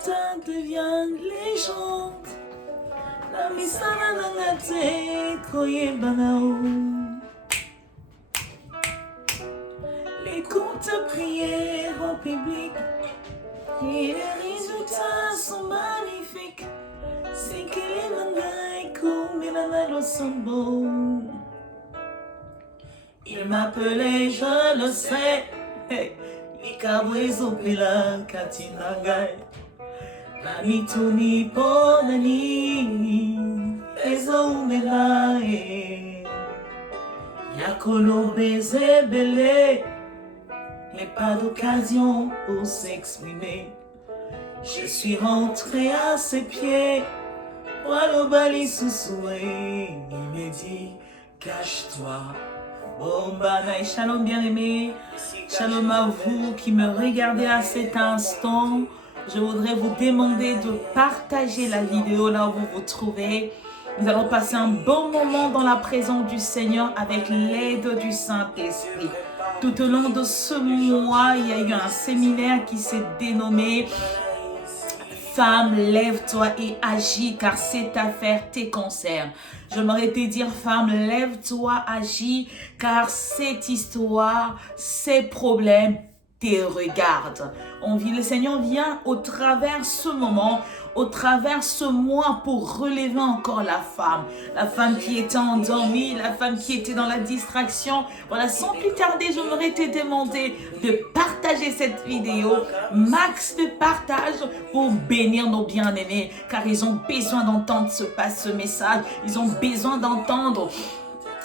matin devient légende. La misana nangate koye banao. Les courtes prières en public et les résultats sont magnifiques. C'est que les mangaï comme les sont beaux. Il m'appelait, je le sais. Les caboués pila katinangai. La mituni ponani. Ezo melae. Yakolo baiser belé. Mais pas d'occasion pour s'exprimer. Je suis rentré à ses pieds. Voilà bali sousoué. Il me dit, cache-toi. Bon, banaï, shalom bien-aimés. Shalom à vous qui me regardez à cet instant. Je voudrais vous demander de partager la vidéo là où vous vous trouvez. Nous allons passer un bon moment dans la présence du Seigneur avec l'aide du Saint-Esprit. Tout au long de ce mois, il y a eu un séminaire qui s'est dénommé « Femme, lève-toi et agis car cette affaire te concerne ». J'aimerais te dire, femme, lève-toi, agis, car cette histoire, ces problèmes te regardent. Le Seigneur vient au travers ce moment, au travers ce mois pour relever encore la femme qui était endormie, la femme qui était dans la distraction. Voilà, sans plus tarder, j'aimerais te demander de partager cette vidéo, max de partage pour bénir nos bien-aimés, car ils ont besoin d'entendre ce message, ils ont besoin d'entendre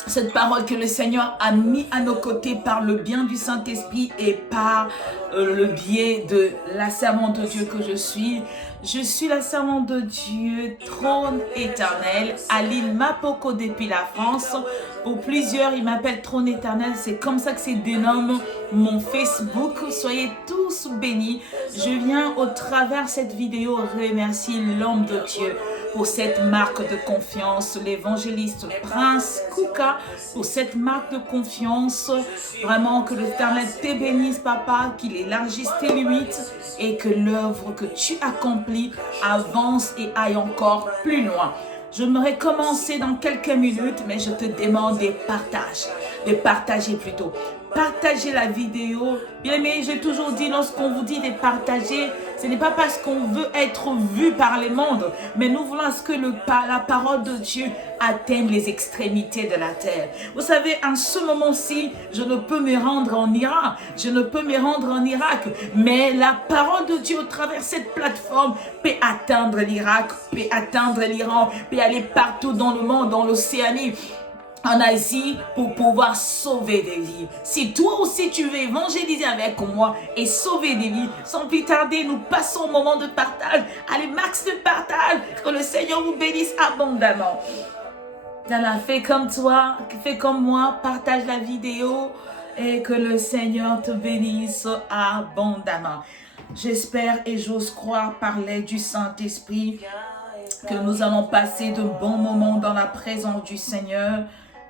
cette parole que le Seigneur a mis à nos côtés par le bien du Saint-Esprit et par le biais de la servante de Dieu que je suis. Je suis la servante de Dieu, trône éternel, à l'île Mapoko depuis la France. Pour plusieurs, ils m'appellent trône éternel. C'est comme ça que c'est dénommé mon Facebook. Soyez tous bénis. Je viens au travers de cette vidéo remercier l'homme de Dieu pour cette marque de confiance, l'évangéliste Prince Kouka, pour cette marque de confiance. Vraiment que l'Éternel te bénisse, papa, qu'il élargisse tes limites et que l'œuvre que tu accomplis avance et aille encore plus loin. J'aimerais commencer dans quelques minutes, mais je te demande de partager plutôt. Partagez la vidéo. Bien aimé, j'ai toujours dit, lorsqu'on vous dit de partager, ce n'est pas parce qu'on veut être vu par le monde, mais nous voulons que la parole de Dieu atteigne les extrémités de la terre. Vous savez, en ce moment-ci, je ne peux me rendre en Iran, je ne peux me rendre en Irak, mais la parole de Dieu au travers de cette plateforme peut atteindre l'Irak, peut atteindre l'Iran, peut aller partout dans le monde, dans l'Océanie, en Asie, pour pouvoir sauver des vies. Si toi aussi tu veux évangéliser avec moi et sauver des vies, sans plus tarder, nous passons au moment de partage. Allez, max de partage, que le Seigneur vous bénisse abondamment. Voilà, fais comme toi, fais comme moi, partage la vidéo et que le Seigneur te bénisse abondamment. J'espère et j'ose croire par l'aide du Saint-Esprit que nous allons passer de bons moments dans la présence du Seigneur.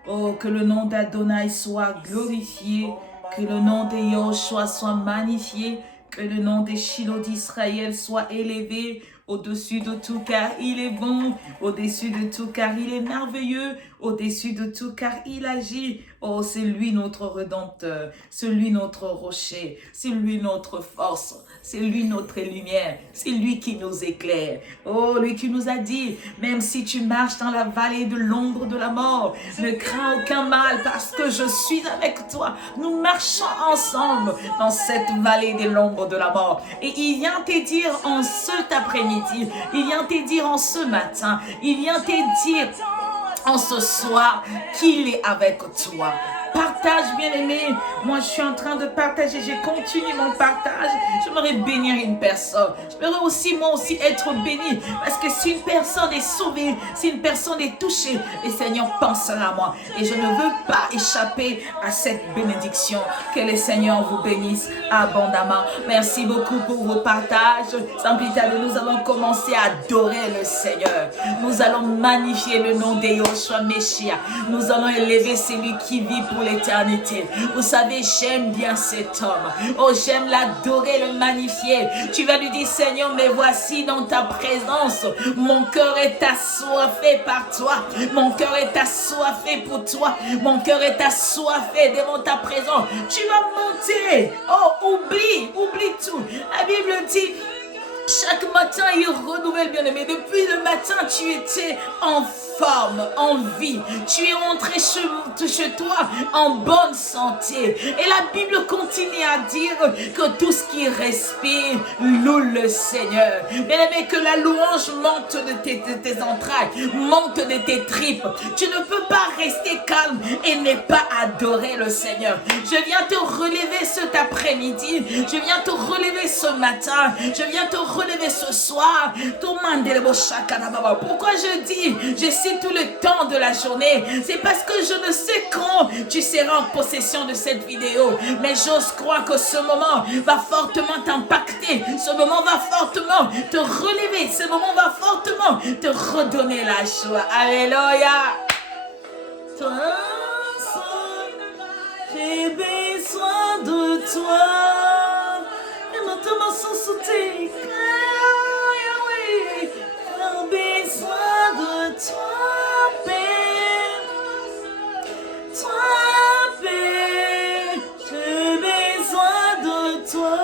Oh, que le nom d'Adonai soit glorifié, que le nom de Yahushua soit magnifié, que le nom de Shiloh d'Israël soit élevé au-dessus de tout car il est bon, au-dessus de tout car il est merveilleux, au-dessus de tout car il agit. Oh, c'est lui notre Rédempteur, c'est lui notre rocher, c'est lui notre force, c'est lui notre lumière, c'est lui qui nous éclaire. Oh, lui qui nous a dit, même si tu marches dans la vallée de l'ombre de la mort, ne crains aucun mal parce que je suis avec toi. Nous marchons ensemble dans cette vallée de l'ombre de la mort. Et il vient te dire en cet après-midi, il vient te dire en ce matin, il vient te dire en ce soir qu'il est avec toi. Partage, bien-aimé. Moi, je suis en train de partager. Je continue mon partage. J'aimerais bénir une personne. J'aimerais aussi, moi aussi, être béni. Parce que si une personne est sauvée, si une personne est touchée, le Seigneur pensera à moi. Et je ne veux pas échapper à cette bénédiction. Que le Seigneur vous bénisse abondamment. Merci beaucoup pour vos partages. Sans plus tarder, nous allons commencer à adorer le Seigneur. Nous allons magnifier le nom de Yahushua Meshiach. Nous allons élever celui qui vit pour l'éternité. Vous savez, j'aime bien cet homme. Oh, j'aime l'adorer, le magnifier. Tu vas lui dire, Seigneur, mais voici dans ta présence, mon cœur est assoiffé par toi. Mon cœur est assoiffé pour toi. Mon cœur est assoiffé devant ta présence. Tu vas monter. Oh, oublie tout. La Bible dit, chaque matin, il renouvelle, bien-aimé. Depuis le matin, tu étais en forme, en vie. Tu es rentré chez toi en bonne santé. Et la Bible continue à dire que tout ce qui respire loue le Seigneur. Bien-aimé, que la louange monte de tes entrailles, monte de tes tripes. Tu ne peux pas rester calme et ne pas adorer le Seigneur. Je viens te relever cet après-midi. Je viens te relever ce matin. Je viens te relever ce soir. Pourquoi je dis, je sais tout le temps de la journée, c'est parce que je ne sais quand tu seras en possession de cette vidéo, mais j'ose croire que ce moment va fortement t'impacter, ce moment va fortement te relever, ce moment va fortement te redonner la joie. Alléluia. Toi seul, j'ai besoin de toi, et notamment sous tes besoin de toi, Père. Toi, Père, j'ai besoin de toi.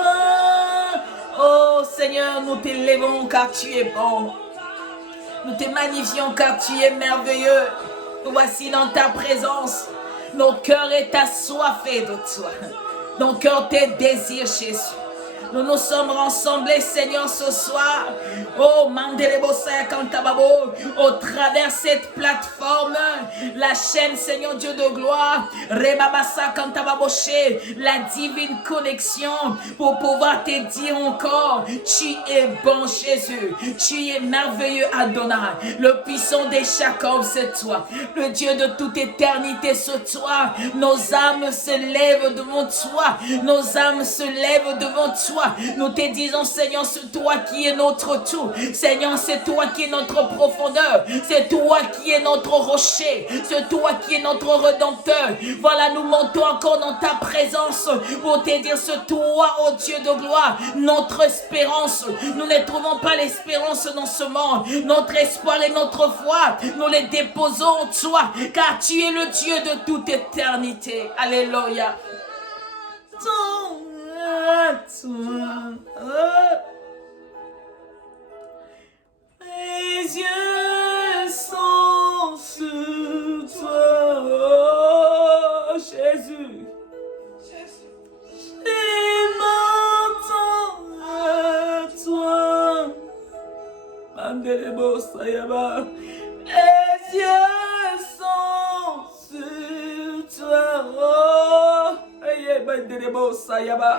Oh Seigneur, nous t'élèvons car tu es bon. Nous te magnifions car tu es merveilleux. Nous voici dans ta présence. Nos cœurs est assoiffés de toi. Nos cœurs te désirent, Jésus. Nous nous sommes rassemblés, Seigneur, ce soir. Oh, Mandelebosa Kantababo, au travers cette plateforme, la chaîne, Seigneur Dieu de gloire, Rebabasa Kantababoche, la divine connexion, pour pouvoir te dire encore, tu es bon, Jésus. Tu es merveilleux, Adonai. Le puissant des Jacob, c'est toi. Le Dieu de toute éternité, c'est toi. Nos âmes se lèvent devant toi. Nos âmes se lèvent devant toi. Nous te disons, Seigneur, c'est toi qui es notre tout. Seigneur, c'est toi qui es notre profondeur. C'est toi qui es notre rocher. C'est toi qui es notre rédempteur. Voilà, nous montons encore dans ta présence pour te dire, c'est toi, ô Dieu de gloire, notre espérance. Nous ne trouvons pas l'espérance dans ce monde. Notre espoir et notre foi, nous les déposons en toi, car tu es le Dieu de toute éternité. Alléluia. Mes yeux sont sur toi, oh Jésus. Et m'entends à toi. Mandelebo Sayaba. Mes yeux sont sur toi, oh. Mandelebo Sayaba.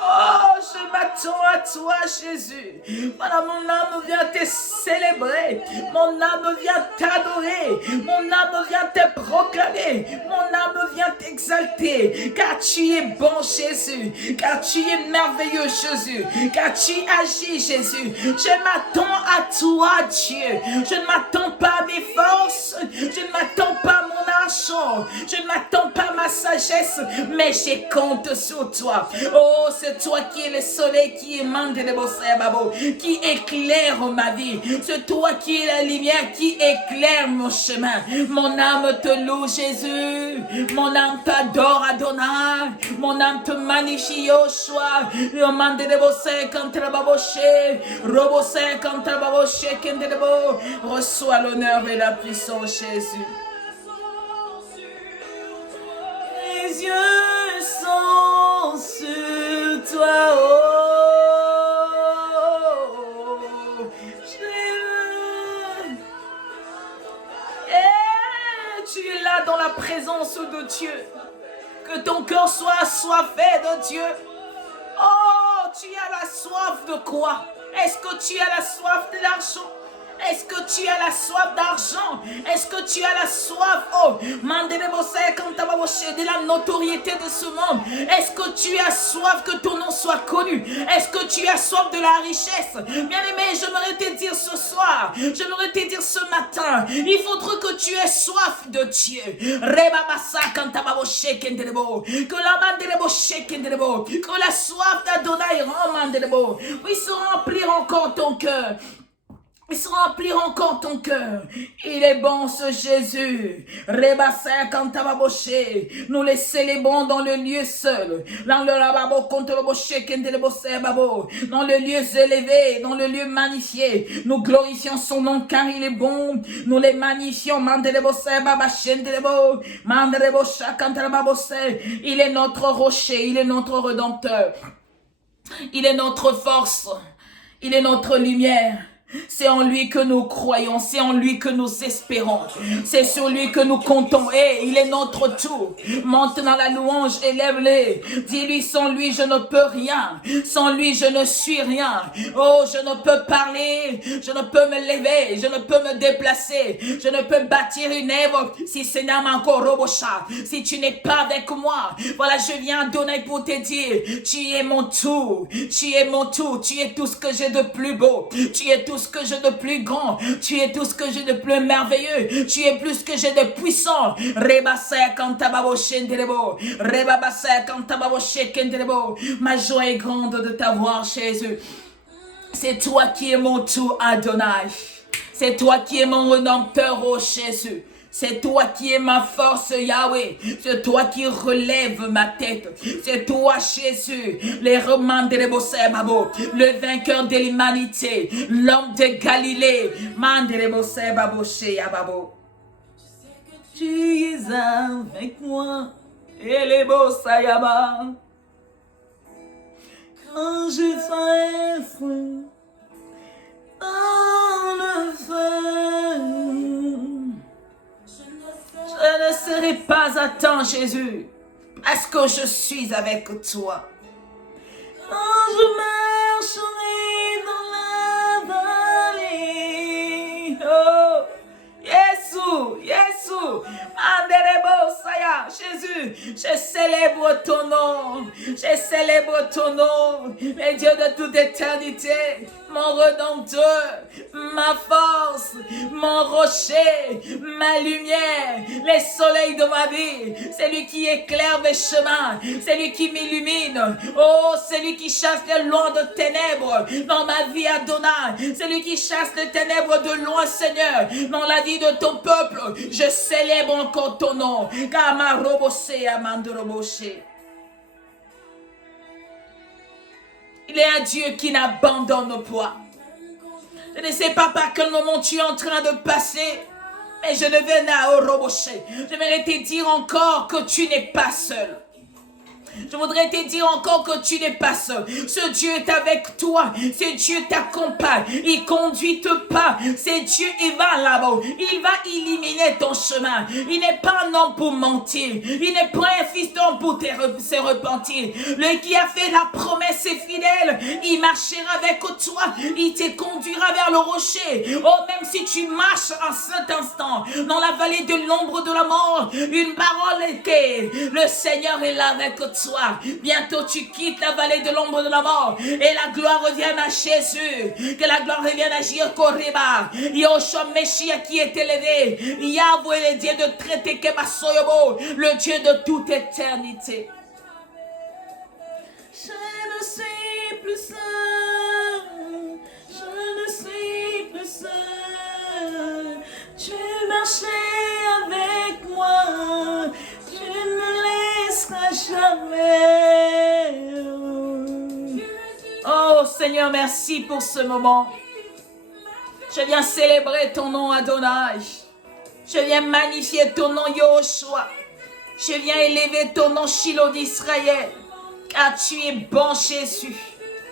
Oh, je m'attends à toi, Jésus. Voilà, mon âme vient te célébrer. Mon âme vient t'adorer. Mon âme vient te proclamer. Mon âme vient t'exalter. Car tu es bon, Jésus. Car tu es merveilleux, Jésus. Car tu agis, Jésus. Je m'attends à toi, Dieu. Je ne m'attends pas à mes forces. Je ne m'attends pas à mon argent. Je ne m'attends pas à ma sagesse. Mais je compte sur toi. Oh, c'est toi qui es le soleil qui émane de Babo, qui éclaire ma vie. C'est toi qui es la lumière qui éclaire mon chemin. Mon âme te loue, Jésus. Mon âme t'adore, Adonai. Mon âme te magnifie, Yoshua. Reçois l'honneur et la puissance, Jésus. Mes yeux sont sur toi, oh. Et tu es là dans la présence de Dieu. Que ton cœur soit assoiffé de Dieu. Oh, tu as la soif de quoi? Est-ce que tu as la soif de l'argent? Est-ce que tu as la soif d'argent? Est-ce que tu as la soif, oh, de la notoriété de ce monde? Est-ce que tu as soif que ton nom soit connu? Est-ce que tu as soif de la richesse? Bien-aimé, j'aimerais te dire ce soir, j'aimerais te dire ce matin, il faudrait que tu aies soif de Dieu. Que la soif d'Adonai puisse remplir encore ton cœur. Il se remplir encore ton cœur. Il est bon ce Jésus. Nous les célébrons dans le lieu seul. Dans le lieu élevé, dans le lieu magnifié. Nous glorifions son nom car il est bon. Nous les magnifions. Il est notre rocher, il est notre rédempteur. Il est notre force. Il est notre lumière. C'est en lui que nous croyons, c'est en lui que nous espérons, c'est sur lui que nous comptons. Et il est notre tout. Monte dans la louange, élève-les. Dis-lui, sans lui je ne peux rien, sans lui je ne suis rien. Oh, je ne peux parler, je ne peux me lever, je ne peux me déplacer, je ne peux bâtir une œuvre si c'est encore Robosha, si tu n'es pas avec moi. Voilà, je viens donner pour te dire, tu es mon tout, tu es mon tout, tu es tout ce que j'ai de plus beau, tu es tout ce que j'ai de plus grand, tu es tout ce que j'ai de plus merveilleux, tu es plus que j'ai de puissant. Ma joie est grande de t'avoir, Jésus. C'est toi qui es mon tout, Adonai. C'est toi qui es mon rédempteur, oh Jésus. C'est toi qui es ma force, Yahweh. C'est toi qui relève ma tête. C'est toi, Jésus, le vainqueur de l'humanité, l'homme de Galilée. Tu es avec moi. Quand je fais dans le feu, je ne serai pas à temps, Jésus, parce que je suis avec toi. Quand je marcherai dans la vallée, oh, Jésus, je célèbre ton nom, mais Dieu de toute éternité, mon rédempteur, ma force, mon rocher, ma lumière, les soleils de ma vie, c'est lui qui éclaire mes chemins, c'est lui qui m'illumine, oh, c'est lui qui chasse les loin de ténèbres dans ma vie, Adonai, c'est lui qui chasse les ténèbres de loin, Seigneur, dans la vie de ton peuple. Je célèbre encore ton nom. Il est un Dieu qui n'abandonne pas. Je ne sais pas par quel moment tu es en train de passer, mais je ne vais pas au robocher. Je voudrais te dire encore que tu n'es pas seul. Je voudrais te dire encore que tu n'es pas seul. Ce Dieu est avec toi. Ce Dieu t'accompagne. Il conduit tes pas. C'est Dieu, il va là-bas. Il va éliminer ton chemin. Il n'est pas un homme pour mentir. Il n'est pas un fils d'homme pour se repentir. Lui qui a fait la promesse est fidèle. Il marchera avec toi. Il te conduira vers le rocher. Oh, même si tu marches en cet instant dans la vallée de l'ombre de la mort, une parole est que le Seigneur est là avec toi. Bientôt tu quittes la vallée de l'ombre de la mort et la gloire revienne à Jésus. Que la gloire revienne à Jéhovah. Yoshua Messia qui est élevé. Yahweh, le Dieu de traité Kebasoyobo, le Dieu de toute éternité. Je ne suis plus seul. Je ne suis plus seul. Tu marchais avec moi. Tu ne me laisseras jamais. Oh Seigneur, merci pour ce moment. Je viens célébrer ton nom, Adonai. Je viens magnifier ton nom, Yahushua. Je viens élever ton nom, Shiloh d'Israël. Car tu es bon, Jésus.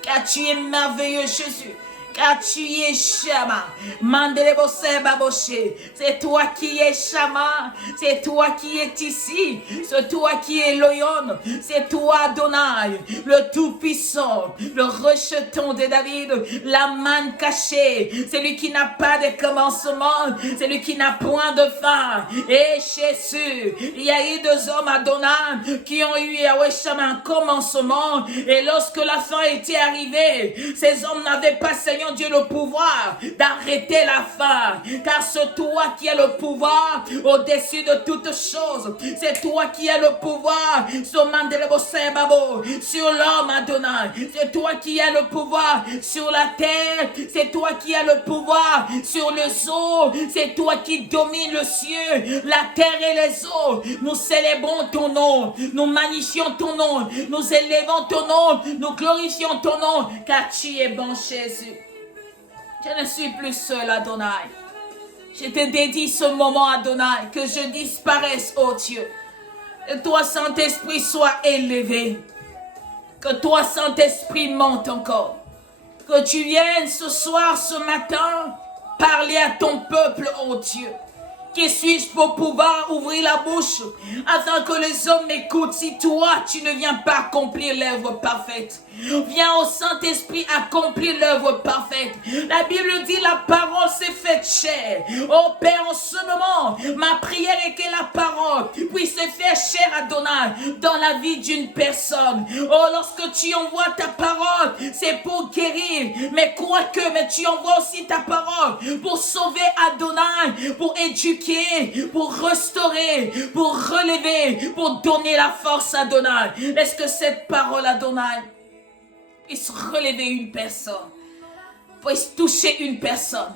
Car tu es merveilleux, Jésus. car tu es Shama. Mandelebose Baboshe. C'est toi qui es Shama. C'est toi qui es ici. C'est toi qui es Loyon. C'est toi, Adonai, le Tout-Puissant, le rejeton de David, la manne cachée. C'est lui qui n'a pas de commencement. C'est lui qui n'a point de fin. Et Jésus, il y a eu 2 hommes, Adonai, qui ont eu Yahweh Shama un commencement. Et lorsque la fin était arrivée, ces hommes n'avaient pas, Seigneur Dieu, le pouvoir d'arrêter la fin. Car c'est toi qui as le pouvoir au-dessus de toutes choses. C'est toi qui as le pouvoir sur Mandelebo-Sebabo, sur l'homme, Adonai. C'est toi qui as le pouvoir sur la terre. C'est toi qui as le pouvoir sur les eaux. C'est toi qui domines le ciel, la terre et les eaux. Nous célébrons ton nom. Nous magnifions ton nom. Nous élevons ton nom. Nous glorifions ton nom. Car tu es bon, Jésus. Je ne suis plus seul, Adonai. Je te dédie ce moment, Adonai, que je disparaisse, ô Dieu. Que toi, Saint-Esprit, sois élevé. Que toi, Saint-Esprit, monte encore. Que tu viennes ce soir, ce matin, parler à ton peuple, ô Dieu. Qui suis-je pour pouvoir ouvrir la bouche afin que les hommes m'écoutent si toi, tu ne viens pas accomplir l'œuvre parfaite? Viens au Saint-Esprit accomplir l'œuvre parfaite. La Bible dit la parole s'est faite chair. Oh Père, en ce moment, ma prière est que la parole puisse se faire chair, Adonai, dans la vie d'une personne. Oh, lorsque tu envoies ta parole, c'est pour guérir. Mais mais tu envoies aussi ta parole pour sauver, Adonai, pour éduquer, pour restaurer, pour relever, pour donner la force, Adonai. Est-ce que cette parole, Adonai, puisse relever une personne, puisse toucher une personne,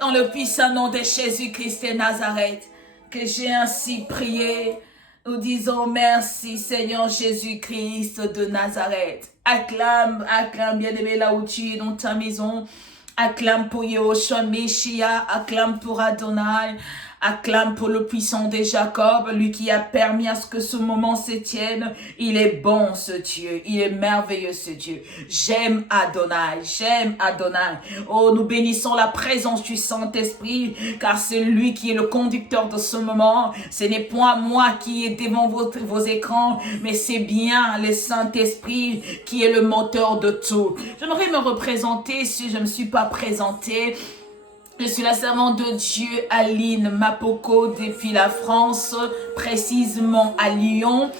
dans le puissant nom de Jésus-Christ de Nazareth, que j'ai ainsi prié. Nous disons merci, Seigneur Jésus-Christ de Nazareth. Acclame, acclame, bien-aimé, là où tu es dans ta maison. Acclame pour Yehoshua Meshiach, acclame pour Adonai. Acclame pour le puissant de Jacob, lui qui a permis à ce que ce moment se tienne. Il est bon, ce Dieu. Il est merveilleux, ce Dieu. J'aime Adonai. J'aime Adonai. Oh, nous bénissons la présence du Saint-Esprit, car c'est lui qui est le conducteur de ce moment. Ce n'est point moi qui est devant vos écrans, mais c'est bien le Saint-Esprit qui est le moteur de tout. J'aimerais me représenter si je ne me suis pas présentée. Je suis la servante de Dieu, Aline Mapoko, depuis la France, précisément à Lyon.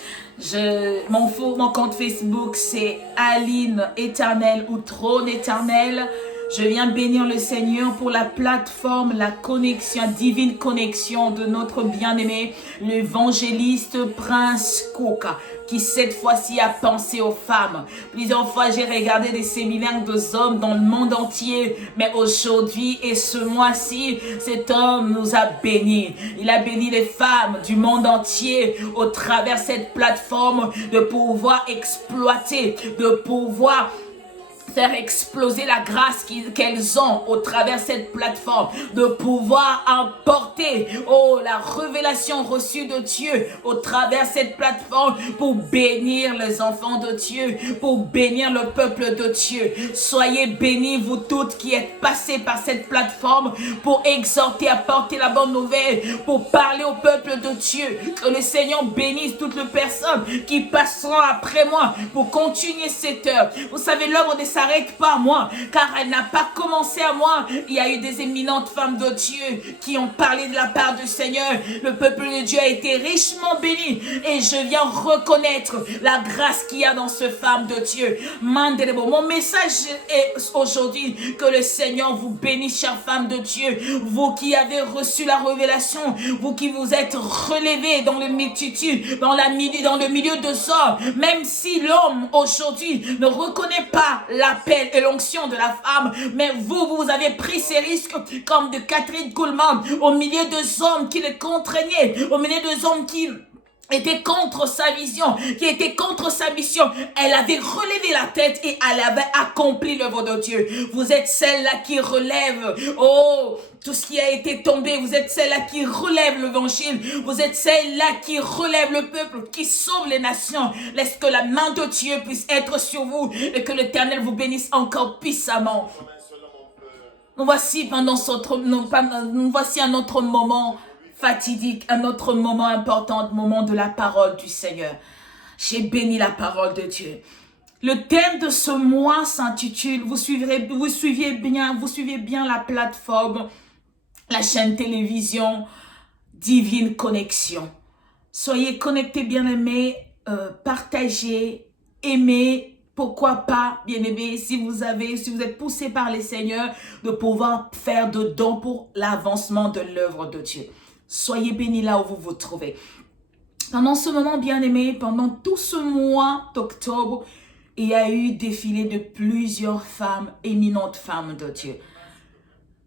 Mon compte Facebook, c'est Aline Éternelle ou Trône Éternel. Je viens bénir le Seigneur pour la plateforme, la connexion, divine connexion de notre bien-aimé, l'évangéliste Prince Cook, qui cette fois-ci a pensé aux femmes. Plusieurs fois, j'ai regardé des séminaires d'hommes dans le monde entier, mais aujourd'hui et ce mois-ci, cet homme nous a bénis. Il a béni les femmes du monde entier au travers de cette plateforme de pouvoir exploiter, de pouvoir faire exploser la grâce qu'elles ont au travers de cette plateforme, de pouvoir emporter la révélation reçue de Dieu au travers de cette plateforme pour bénir les enfants de Dieu, pour bénir le peuple de Dieu. Soyez bénis, vous toutes qui êtes passées par cette plateforme pour exhorter, apporter la bonne nouvelle, pour parler au peuple de Dieu. Que le Seigneur bénisse toutes les personnes qui passeront après moi pour continuer cette œuvre. Vous savez, l'œuvre ne s'arrête pas à moi, car elle n'a pas commencé à moi. Il y a eu des éminentes femmes de Dieu qui ont parlé de la part du Seigneur. Le peuple de Dieu a été richement béni et je viens reconnaître la grâce qu'il y a dans ce femme de Dieu. Mon message est aujourd'hui que le Seigneur vous bénisse, chère femme de Dieu. Vous qui avez reçu la révélation, vous qui vous êtes relevés dans le multitude, dans le milieu de ça, même si l'homme aujourd'hui ne reconnaît pas l'appel et l'onction de la femme, mais vous avez pris ces risques comme de Catherine Kuhlman au milieu des hommes qui le contraignaient, au milieu des hommes qui était contre sa vision, qui était contre sa mission. Elle avait relevé la tête et elle avait accompli l'œuvre de Dieu. Vous êtes celle-là qui relève, tout ce qui a été tombé. Vous êtes celle-là qui relève l'évangile. Vous êtes celle-là qui relève le peuple, qui sauve les nations. Laisse que la main de Dieu puisse être sur vous et que l'Éternel vous bénisse encore puissamment. Nous voici nous voici à notre moment fatidique, à notre moment important, moment de la parole du Seigneur. J'ai béni la parole de Dieu. Le thème de ce mois s'intitule, vous suivez bien la plateforme, la chaîne télévision Divine Connexion. Soyez connectés, bien-aimés, partagez, aimez. Pourquoi pas, bien-aimés, si vous êtes poussés par les seigneurs, de pouvoir faire de dons pour l'avancement de l'œuvre de Dieu. Soyez bénis là où vous vous trouvez. Pendant ce moment, bien-aimés, pendant tout ce mois d'octobre, il y a eu défilé de plusieurs femmes, éminentes femmes de Dieu.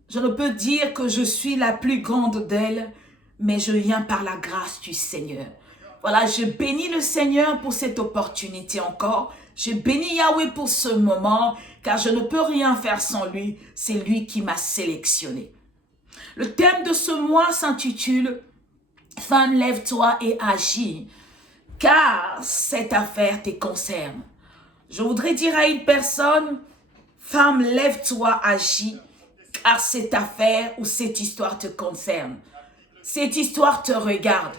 Je ne peux dire que je suis la plus grande d'elles, mais je viens par la grâce du Seigneur. Voilà, je bénis le Seigneur pour cette opportunité encore. Je bénis Yahweh pour ce moment, car je ne peux rien faire sans lui. C'est lui qui m'a sélectionné. Le thème de ce mois s'intitule « Femme, lève-toi et agis, car cette affaire te concerne. » Je voudrais dire à une personne « Femme, lève-toi, agis, car cette affaire ou cette histoire te concerne. Cette histoire te regarde. »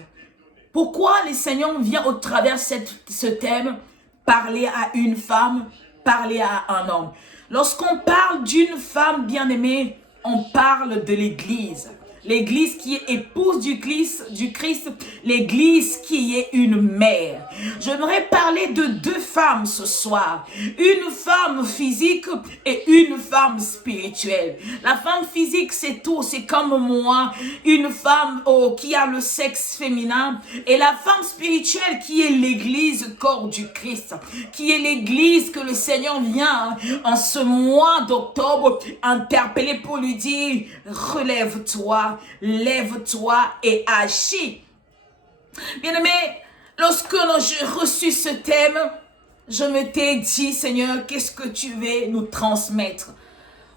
Pourquoi le Seigneur vient au travers ce thème parler à une femme, parler à un homme? Lorsqu'on parle d'une femme bien-aimée, on parle de l'Église. L'Église qui est épouse du Christ, l'Église qui est une mère. J'aimerais parler de deux femmes ce soir. Une femme physique et une femme spirituelle. La femme physique, c'est tout, c'est comme moi. Une femme qui a le sexe féminin. Et la femme spirituelle qui est l'Église, corps du Christ. Qui est l'Église que le Seigneur vient en ce mois d'octobre interpeller pour lui dire, relève-toi. Lève-toi et agis. Bien-aimé, lorsque j'ai reçu ce thème, je me t'ai dit, Seigneur, qu'est-ce que tu veux nous transmettre?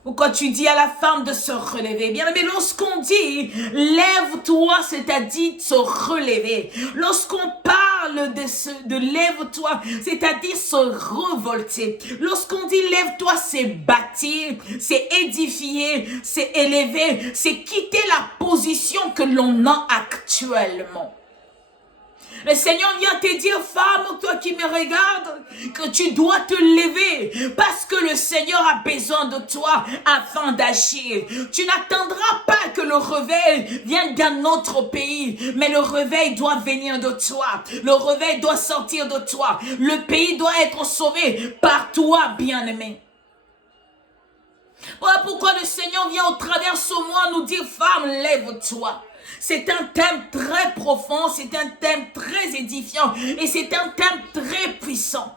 Pourquoi tu dis à la femme de se relever? Bien-aimé, lorsqu'on dit lève-toi, c'est-à-dire se relever. Lorsqu'on parle de lève-toi, c'est-à-dire se révolter. Lorsqu'on dit lève-toi, c'est bâtir, c'est édifier, c'est élever, c'est quitter la position que l'on a actuellement. Le Seigneur vient te dire, femme, toi qui me regardes, que tu dois te lever parce que le Seigneur a besoin de toi afin d'agir. Tu n'attendras pas que le réveil vienne d'un autre pays, mais le réveil doit venir de toi. Le réveil doit sortir de toi. Le pays doit être sauvé par toi, bien-aimé. Voilà pourquoi le Seigneur vient au travers ce mois nous dire, femme, lève-toi. C'est un thème très profond, c'est un thème très édifiant et c'est un thème très puissant.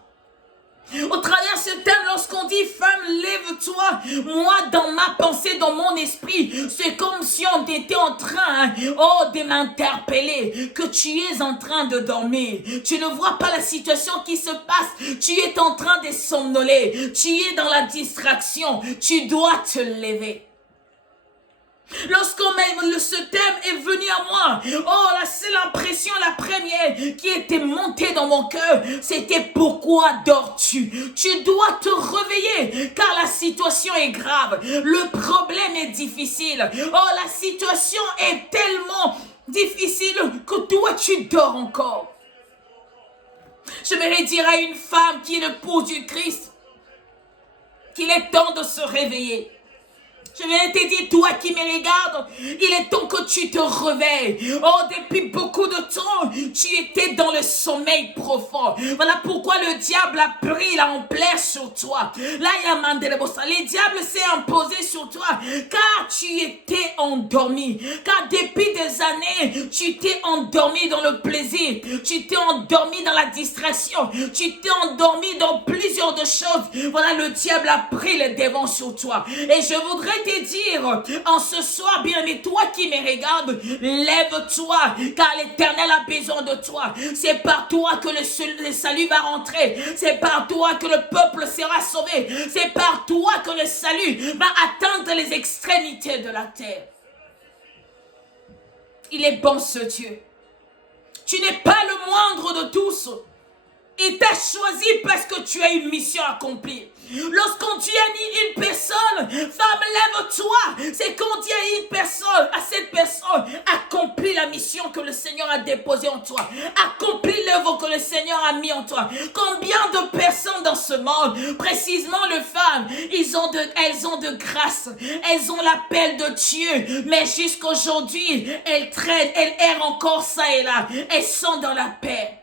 Au travers de ce thème, lorsqu'on dit femme, lève-toi, moi dans ma pensée, dans mon esprit, c'est comme si on était en train de m'interpeller, que tu es en train de dormir. Tu ne vois pas la situation qui se passe, tu es en train de somnoler, tu es dans la distraction, tu dois te lever. Lorsque ce thème est venu à moi, là c'est l'impression, la première qui était montée dans mon cœur, c'était pourquoi dors-tu? Tu dois te réveiller car la situation est grave, le problème est difficile, la situation est tellement difficile que toi tu dors encore. J'aimerais dire à une femme qui est l'épouse du Christ qu'il est temps de se réveiller. Je viens te dire, toi qui me regardes, il est temps que tu te réveilles. Depuis beaucoup de temps, tu étais dans le sommeil profond. Voilà pourquoi le diable a pris l'ampleur sur toi. Là, il y a Mandelebosa. Le diable s'est imposé sur toi car tu étais endormi. Car depuis des années, tu t'es endormi dans le plaisir. Tu t'es endormi dans la distraction. Tu t'es endormi dans plusieurs de choses. Voilà, le diable a pris le devant sur toi. Et je voudrais te dire en ce soir, bien-aimé, toi qui me regardes, lève-toi car l'Éternel a besoin de toi. C'est par toi que le salut va rentrer. C'est par toi que le peuple sera sauvé. C'est par toi que le salut va atteindre les extrémités de la terre. Il est bon ce Dieu. Tu n'es pas le moindre de tous. Il t'a choisi parce que tu as une mission à accomplir. Lorsqu'on Dieu a dit une personne, femme, lève-toi. C'est quand Dieu a dit une personne, à cette personne, accomplis la mission que le Seigneur a déposée en toi. Accomplis l'œuvre que le Seigneur a mis en toi. Combien de personnes dans ce monde, précisément les femmes, elles ont de grâce, elles ont l'appel de Dieu, mais jusqu'aujourd'hui, elles traînent, elles errent encore ça et là, elles sont dans la paix.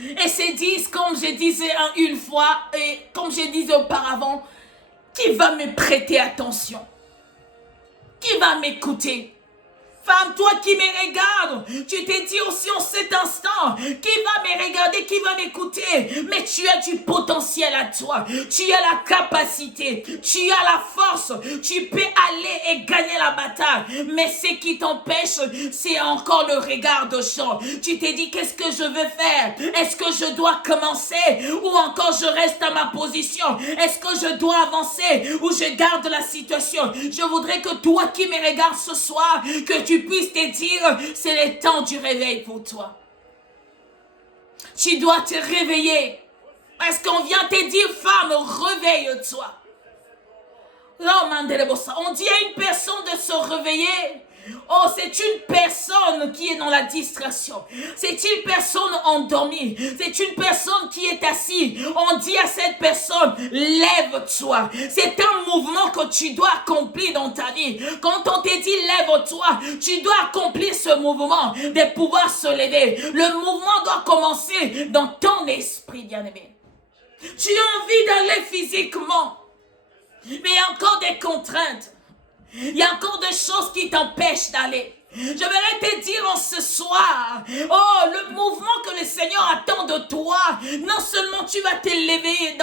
Et se disent, comme je disais une fois, et comme je disais auparavant, qui va me prêter attention? Qui va m'écouter? Femme, toi qui me regardes, tu t'es dit aussi en cet instant, qui va me regarder, qui va m'écouter? Mais tu as du potentiel à toi, tu as la capacité, tu as la force, tu peux aller et gagner la bataille. Mais ce qui t'empêche, c'est encore le regard de gens. Tu t'es dit, qu'est-ce que je veux faire? Est-ce que je dois commencer ou encore je reste à ma position? Est-ce que je dois avancer ou je garde la situation? Je voudrais que toi qui me regardes ce soir, que tu puisses te dire, c'est le temps du réveil pour toi. Tu dois te réveiller. Parce qu'on vient te dire, femme, réveille-toi. On dit à une personne de se réveiller. Oh, c'est une personne qui est dans la distraction. C'est une personne endormie. C'est une personne qui est assise. On dit à cette personne, lève-toi. C'est un mouvement que tu dois accomplir dans ta vie. Quand on te dit lève-toi, tu dois accomplir ce mouvement de pouvoir se lever. Le mouvement doit commencer dans ton esprit, bien-aimé. Tu as envie d'aller physiquement, mais il y a encore des contraintes. Il y a encore des choses qui t'empêchent d'aller. J'aimerais te dire en ce soir, oh, le mouvement que le Seigneur attend de toi, non seulement tu vas t'élever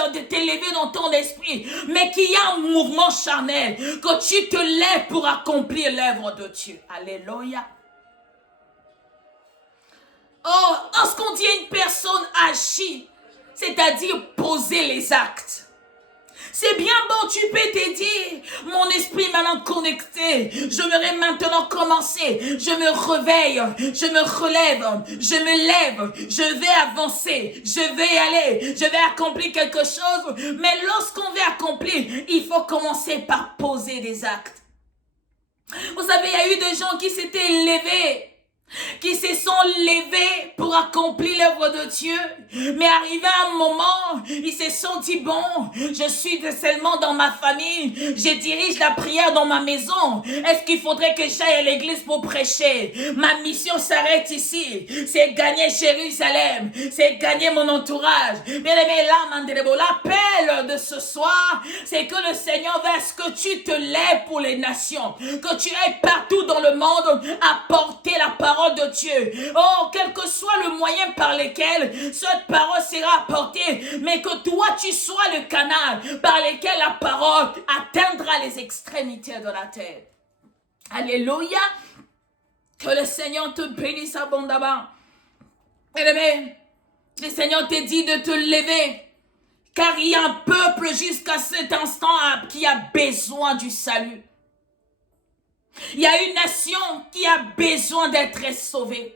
dans ton esprit, mais qu'il y a un mouvement charnel, que tu te lèves pour accomplir l'œuvre de Dieu. Alléluia. Oh, lorsqu'on dit une personne agit, c'est-à-dire poser les actes. C'est bien bon, tu peux te dire, mon esprit est maintenant connecté, je vais maintenant commencer, je me réveille, je me relève, je me lève, je vais avancer, je vais aller, je vais accomplir quelque chose. Mais lorsqu'on veut accomplir, il faut commencer par poser des actes. Vous savez, il y a eu des gens qui s'étaient levés, qui se sont levés pour accomplir l'œuvre de Dieu, mais arrivé à un moment, ils se sont dit, bon, je suis seulement dans ma famille, je dirige la prière dans ma maison, est-ce qu'il faudrait que j'aille à l'église pour prêcher? Ma mission s'arrête ici, c'est gagner Jérusalem, c'est gagner mon entourage. Bien aimé, l'appel de ce soir, c'est que le Seigneur veut ce que tu te lèves pour les nations, que tu ailles partout dans le monde apporter la parole de Dieu. Oh, quel que soit le moyen par lequel cette parole sera apportée, mais que toi tu sois le canal par lequel la parole atteindra les extrémités de la terre. Alléluia. Que le Seigneur te bénisse abondamment. Bien-aimé, le Seigneur te dit de te lever, car il y a un peuple jusqu'à cet instant qui a besoin du salut. Il y a une nation qui a besoin d'être sauvée.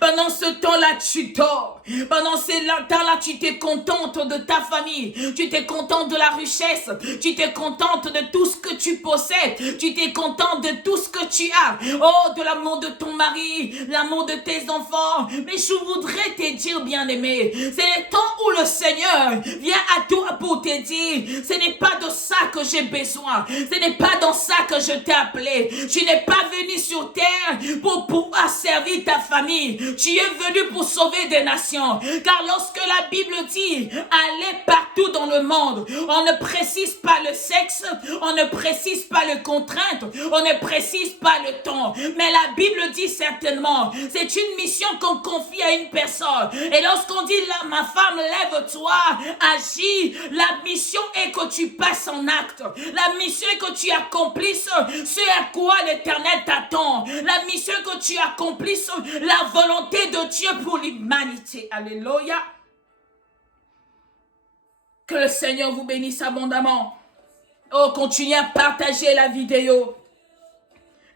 Pendant ce temps-là, tu dors. Pendant ce temps-là, tu te contentes de ta famille. Tu te contentes de la richesse. Tu te contentes de tout ce que tu possèdes. Tu te contentes de tout ce que tu as. Oh, de l'amour de ton mari, l'amour de tes enfants. Mais je voudrais te dire, bien-aimé, c'est le temps où le Seigneur vient à toi pour te dire, ce n'est pas de ça que j'ai besoin. Ce n'est pas dans ça que je t'ai appelé. Tu n'es pas venu sur terre pour pouvoir servir ta famille. Tu es venu pour sauver des nations. Car lorsque la Bible dit allez partout dans le monde, on ne précise pas le sexe, on ne précise pas les contraintes, on ne précise pas le temps. Mais la Bible dit certainement, c'est une mission qu'on confie à une personne. Et lorsqu'on dit là, ma femme, lève-toi, agis, la mission est que tu passes en acte. La mission est que tu accomplisses ce à quoi l'Éternel t'attend. La mission est que tu accomplisses la volonté de Dieu pour l'humanité. Alléluia. Que le Seigneur vous bénisse abondamment. Oh, continuez à partager la vidéo.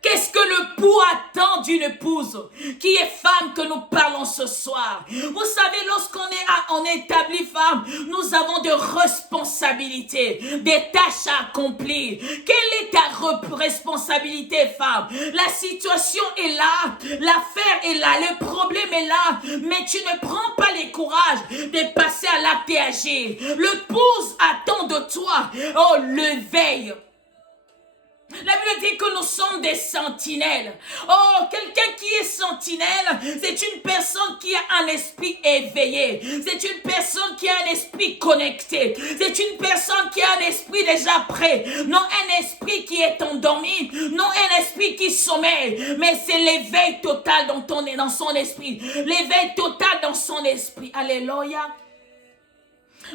Qu'est-ce que le pou attend d'une épouse qui est femme que nous parlons ce soir? Vous savez, lorsqu'on est établi femme, nous avons des responsabilités, des tâches à accomplir. Quelle est ta responsabilité, femme? La situation est là, l'affaire est là, le problème est là, mais tu ne prends pas le courage de passer à l'acte et agir. L'épouse attend de toi, oh, l'éveil. La Bible dit que nous sommes des sentinelles. Oh, quelqu'un qui est sentinelle, c'est une personne qui a un esprit éveillé. C'est une personne qui a un esprit connecté. C'est une personne qui a un esprit déjà prêt. Non un esprit qui est endormi. Non un esprit qui sommeille. Mais c'est l'éveil total dans son esprit. L'éveil total dans son esprit. Alléluia.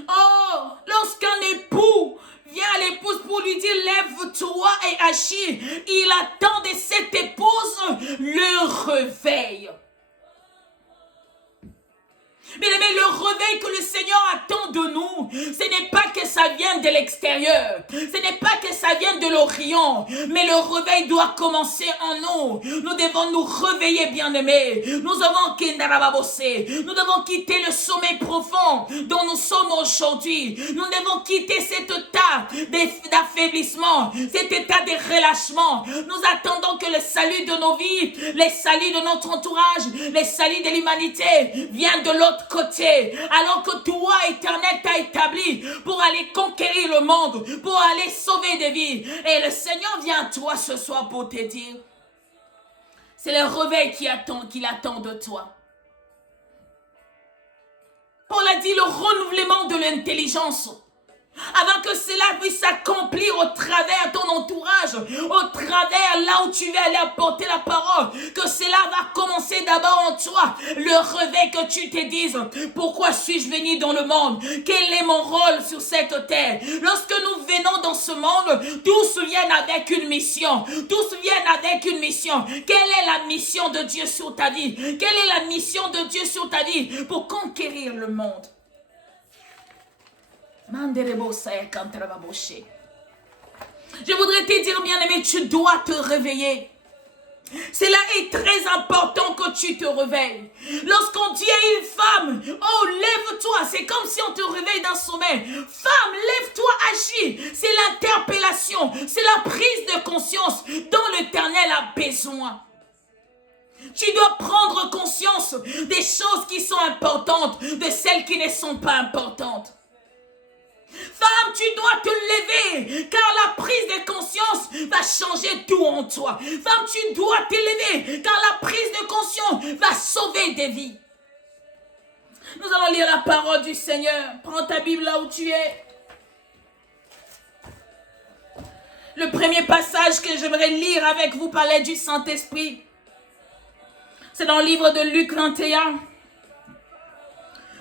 Oh, lorsqu'un époux vient à l'épouse pour lui dire lève-toi et agis, il attend de cette épouse le réveil. Bien aimé, le réveil que le Seigneur attend de nous, ce n'est pas que ça vienne de l'extérieur, ce n'est pas que ça vienne de l'Orient, mais le réveil doit commencer en nous. Nous devons nous réveiller, bien aimés. Nous devons quitter le sommeil profond dont nous sommes aujourd'hui. Nous devons quitter cet état d'affaiblissement, cet état de relâchement. Nous attendons que le salut de nos vies, le salut de notre entourage, le salut de l'humanité vienne de l'autre côté, alors que toi, Éternel, t'as établi pour aller conquérir le monde, pour aller sauver des vies. Et le Seigneur vient à toi ce soir pour te dire, c'est le réveil qu'il attend de toi. Paul a dit le renouvellement de l'intelligence. Avant que cela puisse s'accomplir au travers ton entourage, au travers là où tu vas aller apporter la parole, que cela va commencer d'abord en toi, le réveil que tu te dises, pourquoi suis-je venu dans le monde? Quel est mon rôle sur cette terre? Lorsque nous venons dans ce monde, tous viennent avec une mission, tous viennent avec une mission. Quelle est la mission de Dieu sur ta vie? Quelle est la mission de Dieu sur ta vie pour conquérir le monde? Je voudrais te dire, bien-aimé, tu dois te réveiller. Cela est très important que tu te réveilles. Lorsqu'on dit à une femme, oh lève-toi, c'est comme si on te réveille d'un sommeil. Femme, lève-toi, agis. C'est l'interpellation, c'est la prise de conscience dont l'Éternel a besoin. Tu dois prendre conscience des choses qui sont importantes, de celles qui ne sont pas importantes. Femme, tu dois te lever, car la prise de conscience va changer tout en toi. Femme, tu dois te lever, car la prise de conscience va sauver des vies. Nous allons lire la parole du Seigneur. Prends ta Bible là où tu es. Le premier passage que j'aimerais lire avec vous parlait du Saint-Esprit. C'est dans le livre de Luc 21.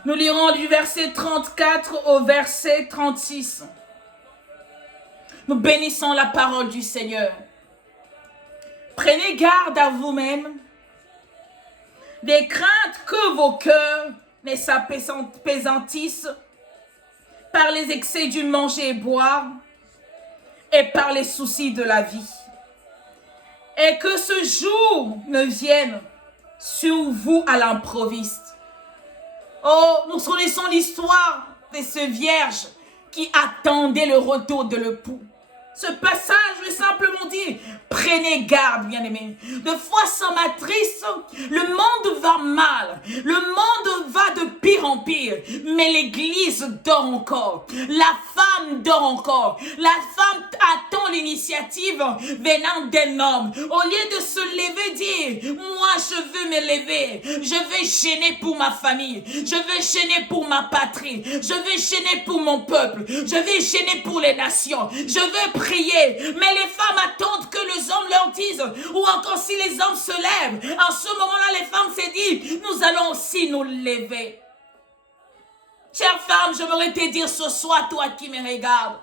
Nous lirons du verset 34 au verset 36. Nous bénissons la parole du Seigneur. Prenez garde à vous-même, des craintes que vos cœurs ne s'appesantissent par les excès du manger et boire et par les soucis de la vie. Et que ce jour ne vienne sur vous à l'improviste. Oh, nous connaissons l'histoire de ce vierge qui attendait le retour de l'époux. Ce passage veut simplement dire, prenez garde, bien-aimés. De fois, ça m'attriste, le monde va mal, le monde va de pire en pire, mais l'église dort encore, la femme dort encore, la femme attend l'initiative venant d'un homme. Au lieu de se lever, dire, moi je veux me lever, je veux gêner pour ma famille, je veux gêner pour ma patrie, je veux gêner pour mon peuple, je veux gêner pour les nations, je veux prier, mais les femmes attendent que les hommes leur disent, ou encore si les hommes se lèvent, en ce moment-là les femmes se disent, nous allons aussi nous lever. Chère femme, je voudrais te dire ce soir, toi qui me regardes,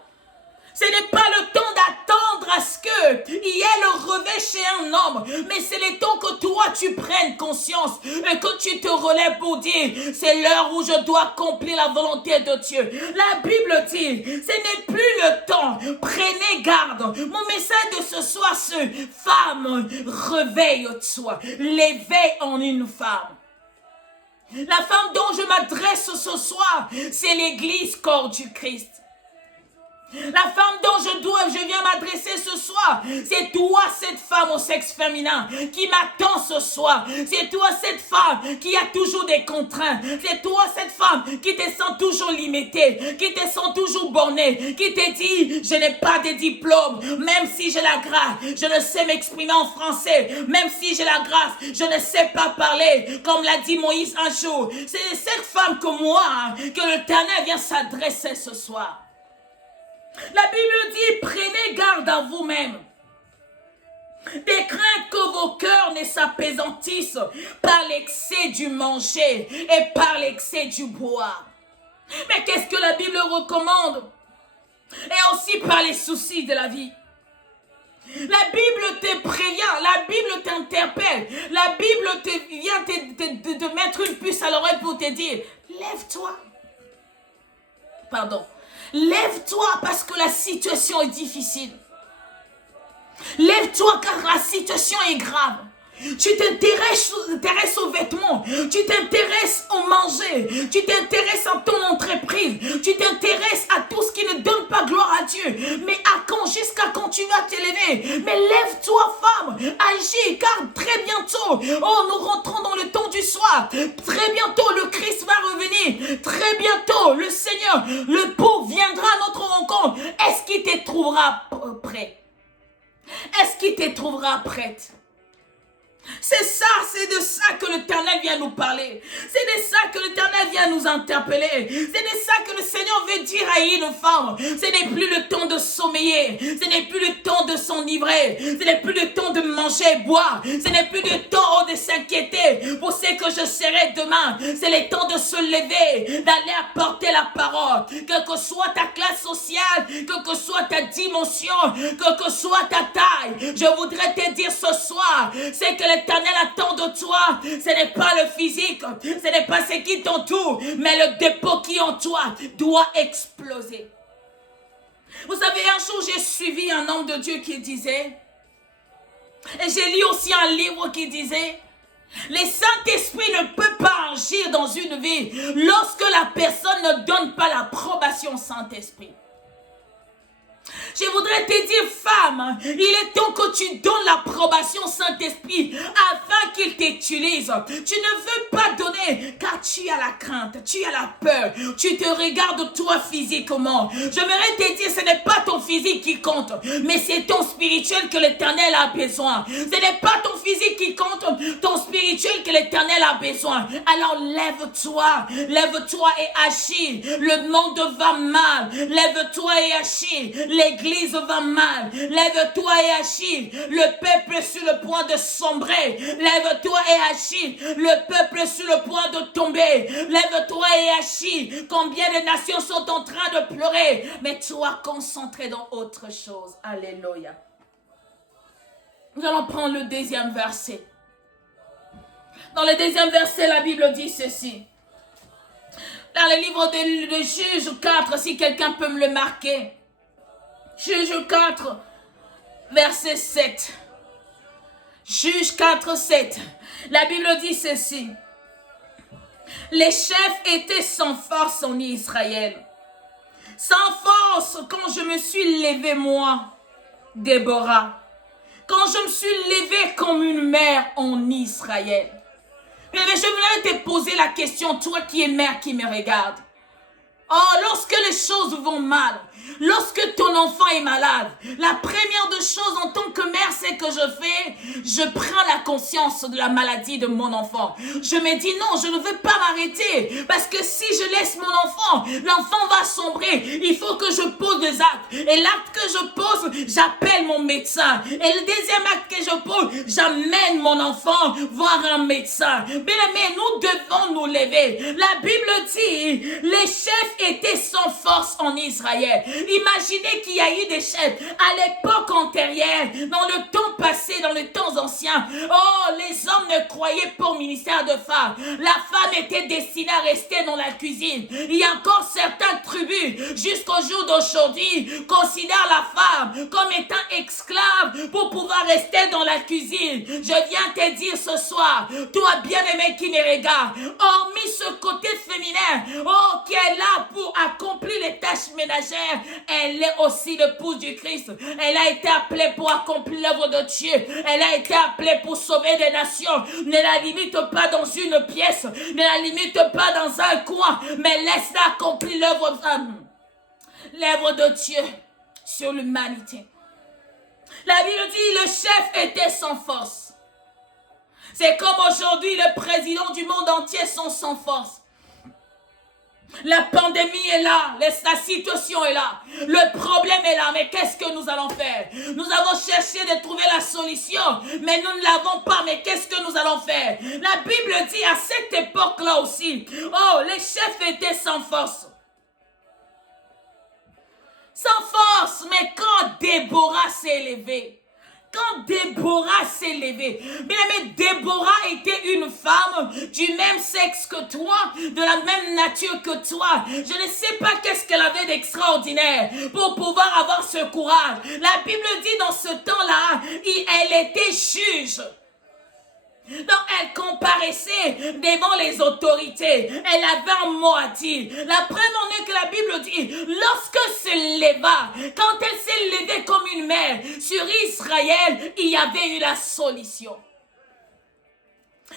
ce n'est pas le temps d'attendre à ce qu'il y ait le réveil chez un homme, mais c'est le temps que toi tu prennes conscience et que tu te relèves pour dire, c'est l'heure où je dois accomplir la volonté de Dieu. La Bible dit, ce n'est plus le temps, prenez prenez garde. Mon message de ce soir, c'est femme, réveille-toi. L'éveil en une femme. La femme dont je m'adresse ce soir, c'est l'église corps du Christ. La femme dont je viens m'adresser ce soir, c'est toi cette femme au sexe féminin qui m'attend ce soir. C'est toi cette femme qui a toujours des contraintes. C'est toi cette femme qui te sent toujours limitée, qui te sent toujours bornée, qui te dit je n'ai pas de diplôme, même si j'ai la grâce, je ne sais m'exprimer en français, même si j'ai la grâce, je ne sais pas parler, comme l'a dit Moïse un jour. C'est cette femme comme moi que l'Éternel vient s'adresser ce soir. La Bible dit, prenez garde à vous-même. Des craintes que vos cœurs ne s'apaisantissent par l'excès du manger et par l'excès du boire. Mais qu'est-ce que la Bible recommande? Et aussi par les soucis de la vie. La Bible te prévient, la Bible t'interpelle, la Bible vient te mettre une puce à l'oreille pour te dire, lève-toi. Pardon. Lève-toi parce que la situation est difficile. Lève-toi car la situation est grave. Tu t'intéresses aux vêtements, tu t'intéresses au manger, tu t'intéresses à ton entreprise, tu t'intéresses à tout ce qui ne donne pas gloire à Dieu. Mais à quand, jusqu'à quand tu vas t'élever? Mais lève-toi femme, agis car très bientôt, nous rentrons dans le temps du soir. Très bientôt le Christ va revenir. Très bientôt le Seigneur, le pauvre viendra à notre rencontre. Est-ce qu'il te trouvera prêt? Est-ce qu'il te trouvera prête? C'est de ça que l'Éternel vient nous parler. C'est de ça que l'Éternel vient nous interpeller. C'est de ça que le Seigneur veut dire à une femme. Ce n'est plus le temps de sommeiller. Ce n'est plus le temps de s'enivrer. Ce n'est plus le temps de manger et boire. Ce n'est plus le temps de s'inquiéter pour ce que je serai demain. C'est le temps de se lever, d'aller apporter la parole. Quelle que soit ta classe sociale, quelle que soit ta dimension, quelle que soit ta taille, je voudrais te dire ce soir, c'est que l'Éternel attend de toi, ce n'est pas le physique, ce n'est pas ce qui t'entoure, mais le dépôt qui est en toi doit exploser. Vous savez, un jour j'ai suivi un homme de Dieu qui disait, et j'ai lu aussi un livre qui disait, le Saint-Esprit ne peut pas agir dans une vie lorsque la personne ne donne pas l'approbation au Saint-Esprit. Je voudrais te dire, femme, il est temps que tu donnes l'approbation au Saint-Esprit afin qu'il t'utilise. Tu ne veux pas donner car tu as la crainte, tu as la peur, tu te regardes toi physiquement. J'aimerais te dire, ce n'est pas ton physique qui compte, mais c'est ton spirituel que l'Éternel a besoin. Ce n'est pas ton physique qui compte, ton spirituel que l'Éternel a besoin. Alors lève-toi et agis. Le monde va mal, lève-toi et agis. L'église va mal. Lève-toi et agis. Le peuple est sur le point de sombrer. Lève-toi et agis. Le peuple est sur le point de tomber. Lève-toi et agis. Combien de nations sont en train de pleurer, mais toi concentré dans autre chose. Alléluia. Nous allons prendre le deuxième verset. Dans le deuxième verset, la Bible dit ceci. Dans le livre de Juge 4, si quelqu'un peut me le marquer. Juge 4, verset 7. Juge 4, 7. La Bible dit ceci. Les chefs étaient sans force en Israël. Sans force quand je me suis levé moi, Déborah. Quand je me suis levé comme une mère en Israël. Mais je voulais te poser la question, toi qui es mère qui me regarde. Oh, lorsque les choses vont mal, lorsque ton enfant est malade, la première des choses en tant que mère, c'est que je prends la conscience de la maladie de mon enfant. Je me dis non, je ne veux pas m'arrêter parce que si je laisse mon enfant, l'enfant va sombrer. Il faut que je pose des actes. Et l'acte que je pose, j'appelle mon médecin. Et le deuxième acte que je pose, j'amène mon enfant voir un médecin. Mais nous devons nous lever. La Bible dit, les chefs étaient sans force en Israël. Imaginez qu'il y a eu des chefs à l'époque antérieure, dans le temps passé, dans les temps anciens. Oh, les hommes ne croyaient pas au ministère de femme. La femme était destinée à rester dans la cuisine. Il y a encore certaines tribus, jusqu'au jour d'aujourd'hui, considèrent la femme comme étant esclave pour pouvoir rester dans la cuisine. Je viens te dire ce soir, toi bien-aimé qui me regarde, hormis ce côté féminin, oh, qui est là pour accomplir les tâches ménagères, elle est aussi l'épouse du Christ. Elle a été appelée pour accomplir l'œuvre de Dieu. Elle a été appelée pour sauver des nations. Ne la limite pas dans une pièce, ne la limite pas dans un coin, mais laisse-la accomplir l'œuvre de Dieu sur l'humanité. La Bible dit, le chef était sans force. C'est comme aujourd'hui, les présidents du monde entier sont sans force. La pandémie est là, la situation est là, le problème est là, mais qu'est-ce que nous allons faire? Nous avons cherché de trouver la solution, mais nous ne l'avons pas, mais qu'est-ce que nous allons faire? La Bible dit à cette époque-là aussi, oh, les chefs étaient sans force. Sans force, mais quand Déborah s'est élevée, bien aimé, Déborah était une femme du même sexe que toi, de la même nature que toi. Je ne sais pas qu'est-ce qu'elle avait d'extraordinaire pour pouvoir avoir ce courage. La Bible dit dans ce temps-là, elle était juge. Donc elle comparaissait devant les autorités. Elle avait un mot à dire. La première année que la Bible dit, lorsque se leva, quand elle s'est levée comme une mère sur Israël, il y avait eu la solution.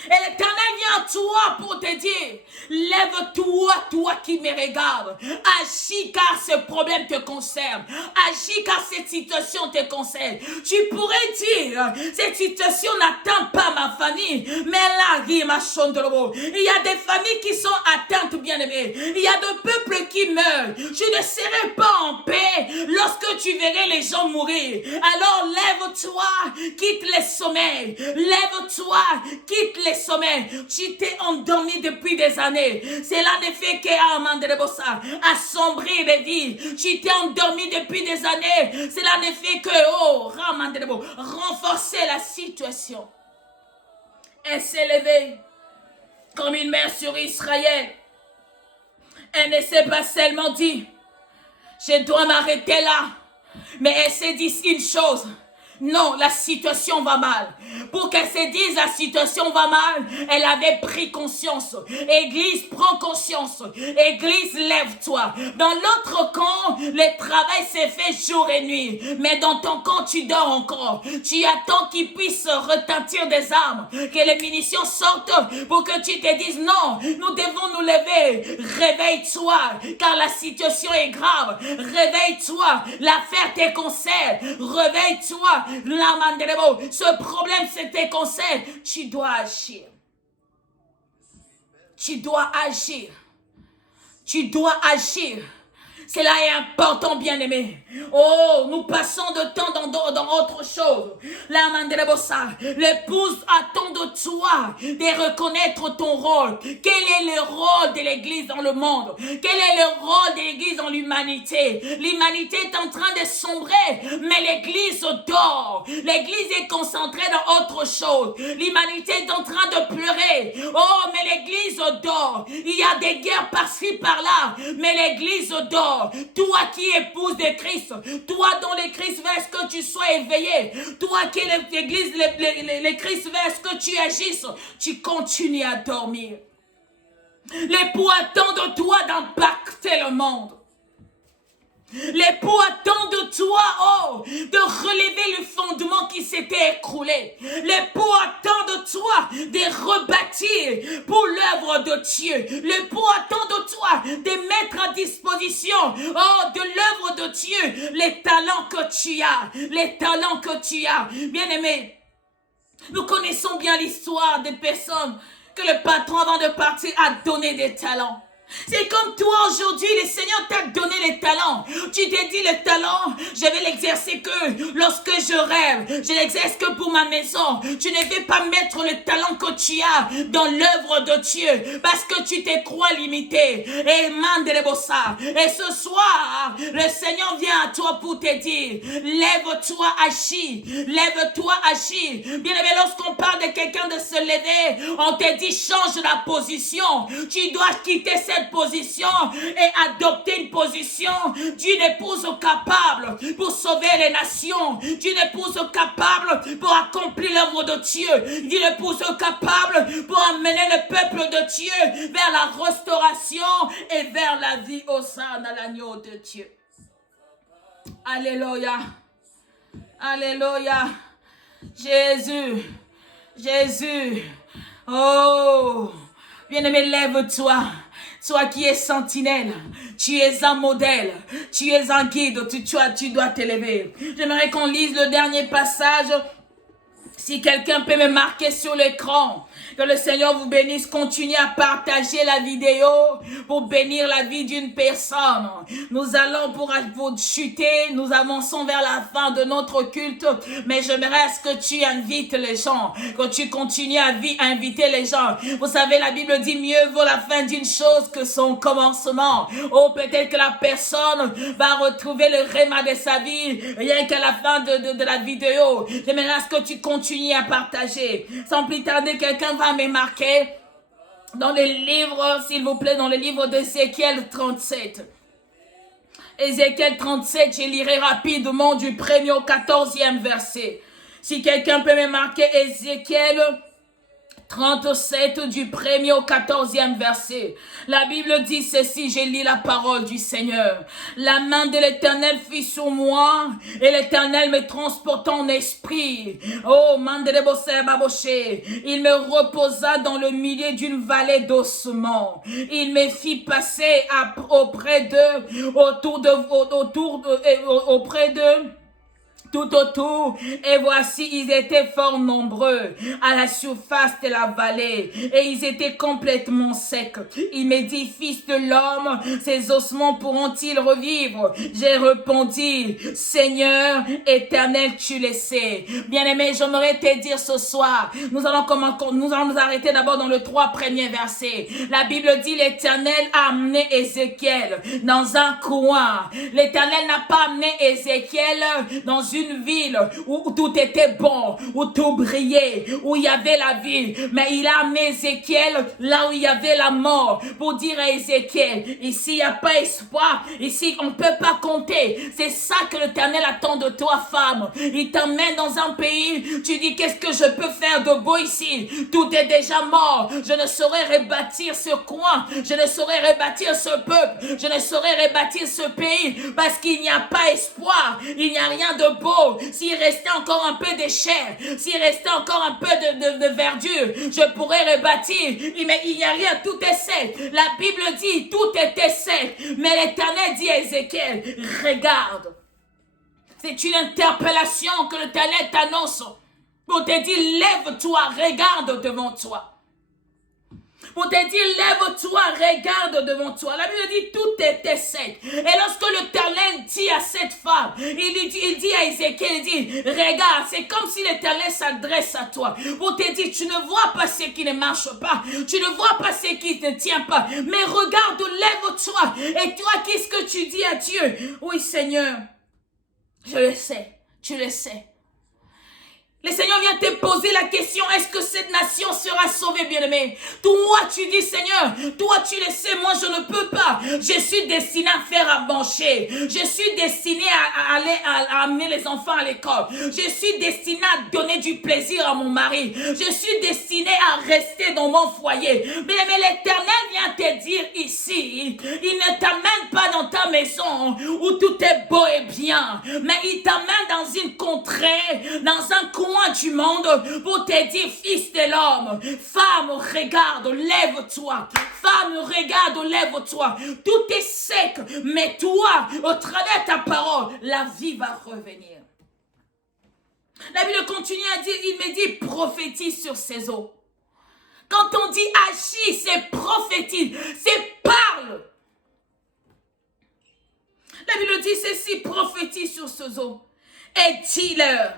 Et l'Éternel vient à toi pour te dire, lève-toi, toi qui me regardes. Agis car ce problème te concerne. Agis car cette situation te concerne. Tu pourrais dire, cette situation n'atteint pas ma famille, mais là, il y a des familles qui sont atteintes, bien-aimées. Il y a des peuples qui meurent. Je ne serai pas en paix lorsque tu verrais les gens mourir. Alors lève-toi, quitte les sommeils. Lève-toi, quitte les sommeils. Tu t'es endormi depuis des années. C'est là en effet que assombrir les vies. Tu t'es endormi depuis des années. C'est là en effet que renforcer la situation. Elle s'est levée comme une mère sur Israël. Elle ne s'est pas seulement dit, je dois m'arrêter là. Mais elle s'est dit une chose. Non, la situation va mal. Pour qu'elle se dise la situation va mal, elle avait pris conscience. Église, prends conscience. Église, lève-toi. Dans l'autre camp, le travail s'est fait jour et nuit. Mais dans ton camp, tu dors encore. Tu attends qu'il puisse retentir des armes, que les munitions sortent pour que tu te dises non, nous devons nous lever. Réveille-toi, car la situation est grave. Réveille-toi, l'affaire te concerne. Réveille-toi. Ce problème, c'est tes conseils. Tu dois agir. Tu dois agir. Tu dois agir. Cela est important, bien-aimé. Oh, nous passons de temps dans autre chose. L'épouse attend de toi de reconnaître ton rôle. Quel est le rôle de l'Église dans le monde? Quel est le rôle de l'Église dans l'humanité? L'humanité est en train de sombrer, mais l'Église dort. L'Église est concentrée dans autre chose. L'humanité est en train de pleurer. Oh, mais l'Église dort. Il y a des guerres par-ci, par-là, mais l'Église dort. Toi qui épouse de Christ, toi dont le Christ veut ce que tu sois éveillé, toi qui est l'église, le Christ veut ce que tu agisses, tu continues à dormir. L'époux attend de toi d'impacter le monde. L'époux attend de toi, de relever le fondement qui s'était écroulé. L'époux attend de toi de rebâtir pour l'œuvre de Dieu. L'époux attend de toi de mettre à disposition, de l'œuvre de Dieu, les talents que tu as. Les talents que tu as. Bien-aimé, nous connaissons bien l'histoire des personnes que le patron, avant de partir, a donné des talents. C'est comme toi aujourd'hui, le Seigneur t'a donné les talents. Tu t'es dit le talent, je vais l'exercer que lorsque je rêve. Je l'exerce que pour ma maison. Tu ne vais pas mettre le talent que tu as dans l'œuvre de Dieu parce que tu te crois limité. Et ce soir, le Seigneur vient à toi pour te dire, lève-toi, agis. Lève-toi, agis. Bien aimé, lorsqu'on parle de quelqu'un de se lever, on te dit change la position. Tu dois quitter cette cette position et adopter une position d'une épouse capable pour sauver les nations, d'une épouse capable pour accomplir l'œuvre de Dieu, d'une épouse capable pour amener le peuple de Dieu vers la restauration et vers la vie au sein de l'agneau de Dieu. Alléluia. Alléluia. Jésus. Jésus. Oh. Bien-aimé, lève-toi. Toi qui es sentinelle, tu es un modèle, tu es un guide, tu dois t'élever. J'aimerais qu'on lise le dernier passage. Si quelqu'un peut me marquer sur l'écran, que le Seigneur vous bénisse, continuez à partager la vidéo pour bénir la vie d'une personne. Nous allons pour chuter, nous avançons vers la fin de notre culte, mais j'aimerais à ce que tu invites les gens, que tu continues à inviter les gens. Vous savez, la Bible dit mieux vaut la fin d'une chose que son commencement. Oh, peut-être que la personne va retrouver le réma de sa vie rien qu'à la fin de la vidéo. J'aimerais à ce que tu continues à partager. Sans plus tarder, quelqu'un va me marquer dans les livres, s'il vous plaît, dans le livre d'Ézéchiel 37. Ézéchiel 37, je lirai rapidement du 1er au 14e verset. Si quelqu'un peut me marquer Ézéchiel 37 du 1er au 14e verset. La Bible dit ceci, j'ai lu la parole du Seigneur. La main de l'Éternel fut sur moi et l'Éternel me transporta en esprit. Oh, il me reposa dans le milieu d'une vallée d'ossements. Il me fit passer auprès d'eux, auprès d'eux, tout autour, et voici, ils étaient fort nombreux à la surface de la vallée, et ils étaient complètement secs. Il me dit, fils de l'homme, ces ossements pourront-ils revivre? J'ai répondu, Seigneur éternel, tu le sais. Bien-aimé, j'aimerais te dire ce soir, nous allons nous arrêter d'abord dans le 3 premiers versets. La Bible dit, l'Éternel a amené Ézéchiel dans un coin. L'Éternel n'a pas amené Ézéchiel dans une ville où tout était bon, où tout brillait, où il y avait la vie, mais il a amené Ézéchiel là où il y avait la mort pour dire à Ézéchiel, ici il n'y a pas espoir, ici on ne peut pas compter. C'est ça que l'Éternel attend de toi, femme. Il t'emmène dans un pays, tu dis qu'est-ce que je peux faire de beau ici? Tout est déjà mort, je ne saurais rebâtir ce coin, je ne saurais rebâtir ce peuple, je ne saurais rebâtir ce pays parce qu'il n'y a pas espoir, il n'y a rien de beau. S'il restait encore un peu de chair, s'il restait encore un peu de verdure, je pourrais rebâtir. Mais il n'y a rien, tout est sec. La Bible dit, tout était sec. Mais l'Éternel dit à Ézéchiel, regarde. C'est une interpellation que l'Éternel t'annonce pour te dire, lève-toi, regarde devant toi. Pour te dire, lève-toi, regarde devant toi. La Bible dit, tout était sec. Et lorsque l'Éternel dit à cette femme, il dit à Ézéchiel, il dit, regarde, c'est comme si l'Éternel s'adresse à toi. Pour te dire, tu ne vois pas ce qui ne marche pas. Tu ne vois pas ce qui ne tient pas. Mais regarde, lève-toi. Et toi, qu'est-ce que tu dis à Dieu? Oui, Seigneur, je le sais, tu le sais. Le Seigneur vient te poser la question, est-ce que cette nation sera sauvée, bien-aimé? Toi, tu dis, Seigneur, toi, tu le sais, moi, je ne peux pas. Je suis destiné à faire à manger. Je suis destiné à amener les enfants à l'école. Je suis destiné à donner du plaisir à mon mari. Je suis destiné à rester dans mon foyer. Mais l'Éternel vient te dire ici, il ne t'amène pas dans ta maison où tout est beau et bien, mais il t'amène dans une contrée, dans un coin du monde pour te dire, fils de l'homme, femme, regarde, lève-toi. Femme, regarde, lève-toi. Tout est sec, mais toi, au travers de ta parole, la vie va revenir. La Bible continue à dire, il me dit, prophétise sur ces eaux. Quand on dit agis, c'est prophétise, c'est parle. La Bible dit ceci, prophétise sur ces eaux. Et dis-leur,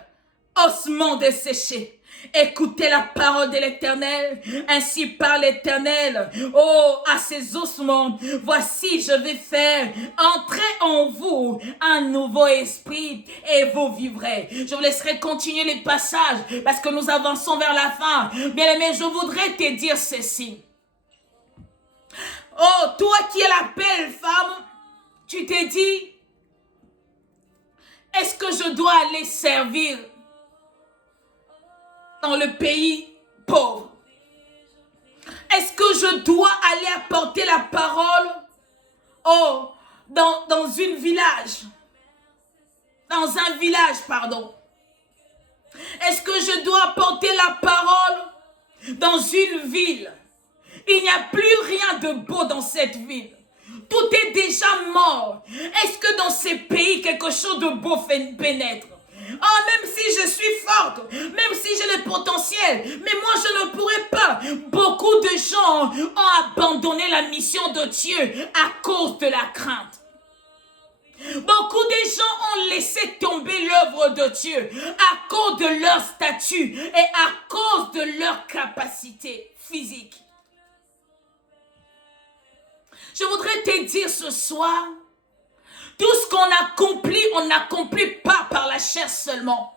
ossements desséchés, écoutez la parole de l'Éternel, ainsi parle l'Éternel. Oh, à ces ossements, voici je vais faire entrer en vous un nouveau esprit et vous vivrez. Je vous laisserai continuer les passages parce que nous avançons vers la fin. Bien aimé, je voudrais te dire ceci. Oh, toi qui es la belle femme, tu t'es dit, est-ce que je dois aller servir dans le pays pauvre? Est-ce que je dois aller apporter la parole dans un village? Est-ce que je dois apporter la parole dans une ville? Il n'y a plus rien de beau dans cette ville. Tout est déjà mort. Est-ce que dans ces pays, quelque chose de beau pénètre? Oh, même si je suis forte, même si j'ai le potentiel, mais moi je ne pourrais pas. Beaucoup de gens ont abandonné la mission de Dieu à cause de la crainte. Beaucoup de gens ont laissé tomber l'œuvre de Dieu à cause de leur statut et à cause de leur capacité physique. Je voudrais te dire ce soir, tout ce qu'on accomplit, on n'accomplit pas par la chair seulement.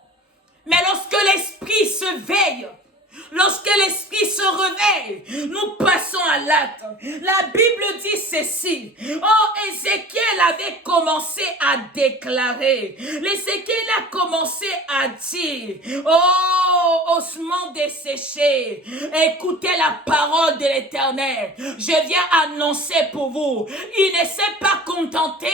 Mais lorsque l'esprit se veille, lorsque l'esprit se réveille, nous passons à l'acte. La Bible dit ceci. Oh, Ézéchiel avait commencé à déclarer. Ézéchiel a commencé à dire, oh, ossements desséchés, écoutez la parole de l'Éternel. Je viens annoncer pour vous. Il ne s'est pas contenté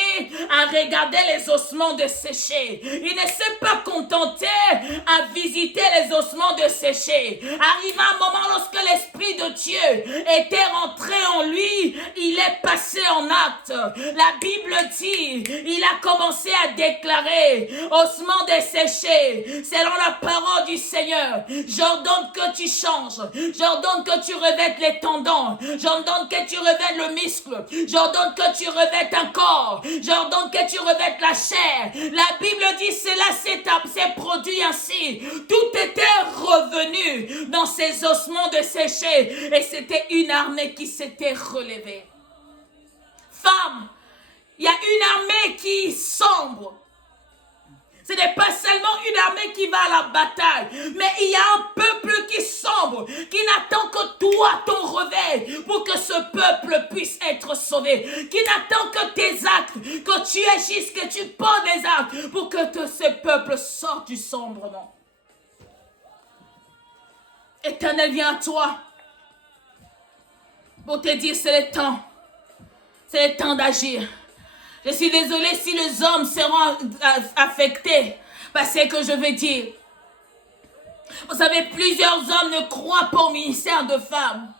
à regarder les ossements desséchés. Il ne s'est pas contenté à visiter les ossements desséchés. Arriva un moment lorsque l'Esprit de Dieu était rentré en lui, il est passé en acte. La Bible dit, il a commencé à déclarer, ossements desséchés, selon la parole du Seigneur, j'ordonne que tu changes, j'ordonne que tu revêtes les tendons, j'ordonne que tu revêtes le muscle, j'ordonne que tu revêtes un corps, j'ordonne que tu revêtes la chair. La Bible dit, cela s'est produit ainsi. Tout était revenu dans ces ossements desséchés et c'était une armée qui s'était relevée. Femme, il y a une armée qui sombre. Ce n'est pas seulement une armée qui va à la bataille, mais il y a un peuple qui sombre, qui n'attend que toi, ton réveil, pour que ce peuple puisse être sauvé, qui n'attend que tes actes, que tu agisses, que tu portes des actes, pour que ce peuple sorte du sombrement. Éternel, viens à toi pour te dire c'est le temps d'agir. Je suis désolée si les hommes seront affectés par ce que je vais dire. Vous savez, plusieurs hommes ne croient pas au ministère de femmes.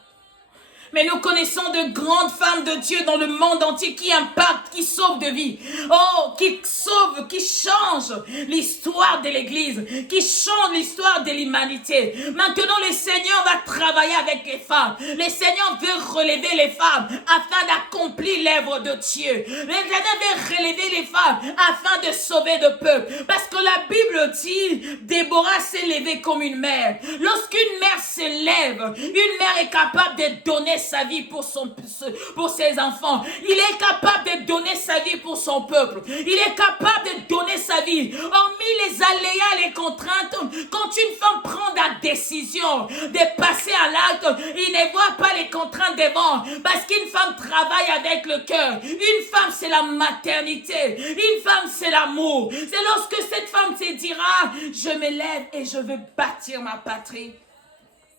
Mais nous connaissons de grandes femmes de Dieu dans le monde entier qui impactent, qui sauvent de vie. Oh, qui sauvent, qui changent l'histoire de l'Église, qui changent l'histoire de l'humanité. Maintenant, le Seigneur va travailler avec les femmes. Le Seigneur veut relever les femmes afin d'accomplir l'œuvre de Dieu. Le Seigneur veut relever les femmes afin de sauver le peuple. Parce que la Bible dit, Déborah s'est levée comme une mère. Lorsqu'une mère se lève, une mère est capable de donner sa vie pour ses enfants. Il est capable de donner sa vie pour son peuple. Il est capable de donner sa vie. Hormis les aléas, les contraintes, quand une femme prend la décision de passer à l'acte, il ne voit pas les contraintes devant. Parce qu'une femme travaille avec le cœur. Une femme, c'est la maternité. Une femme, c'est l'amour. C'est lorsque cette femme se dira, je me lève et je veux bâtir ma patrie,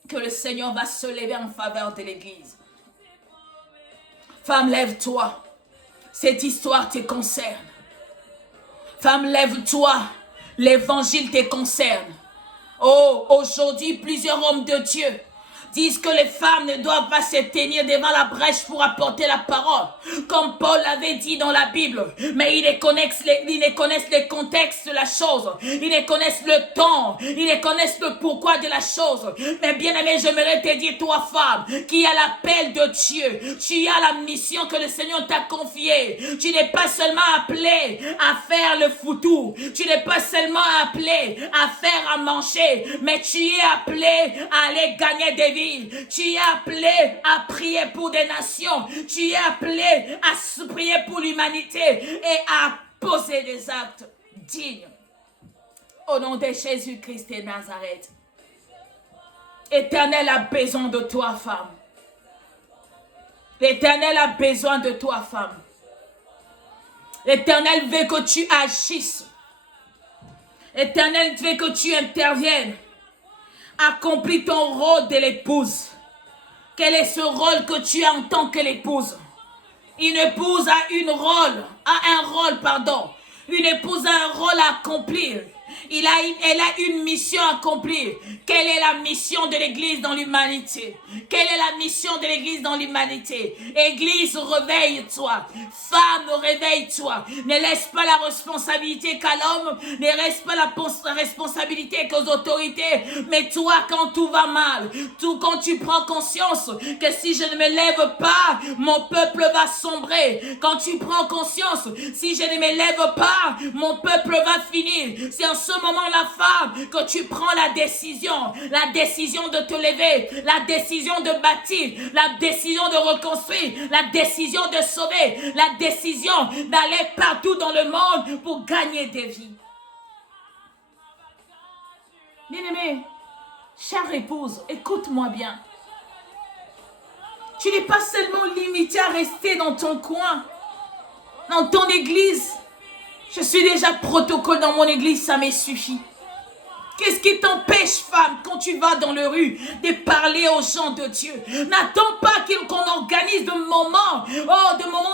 que le Seigneur va se lever en faveur de l'Église. Femme, lève-toi. Cette histoire te concerne. Femme, lève-toi. L'évangile te concerne. Oh, aujourd'hui, plusieurs hommes de Dieu disent que les femmes ne doivent pas se tenir devant la brèche pour apporter la parole, comme Paul l'avait dit dans la Bible. Mais ils ne connaissent le contexte de la chose, ils ne connaissent le temps, ils ne connaissent le pourquoi de la chose. Mais bien aimé, j'aimerais te dire, toi femme, qui a l'appel de Dieu, tu as la mission que le Seigneur t'a confiée. Tu n'es pas seulement appelé à faire le foutou, tu n'es pas seulement appelé à faire à manger, mais tu es appelé à aller gagner des vies. Tu es appelé à prier pour des nations. Tu es appelé à prier pour l'humanité et à poser des actes dignes. Au nom de Jésus-Christ de Nazareth. Éternel a besoin de toi, femme. L'Éternel a besoin de toi, femme. L'Éternel veut que tu agisses. L'Éternel veut que tu interviennes. Accomplis ton rôle de l'épouse. Quel est ce rôle que tu as en tant que l'épouse? Une épouse a un rôle. Une épouse a un rôle à accomplir. Elle a une mission à accomplir. Quelle est la mission de l'Église dans l'humanité? Quelle est la mission de l'Église dans l'humanité? Église, réveille-toi. Femme, réveille-toi. Ne laisse pas la responsabilité qu'à l'homme. Ne laisse pas la responsabilité qu'aux autorités. Mais toi, quand tout va mal, quand tu prends conscience que si je ne me lève pas, mon peuple va sombrer. Quand tu prends conscience, si je ne me lève pas, mon peuple va finir. C'est en ce moment, la femme, que tu prends la décision de te lever, la décision de bâtir, la décision de reconstruire, la décision de sauver, la décision d'aller partout dans le monde pour gagner des vies. Bien-aimée, chère épouse, écoute-moi bien. Tu n'es pas seulement limité à rester dans ton coin, dans ton église. Je suis déjà protocole dans mon église, ça me suffit. Qu'est-ce qui t'empêche, femme, quand tu vas dans le rue, de parler aux gens de Dieu? N'attends pas qu'on organise de moments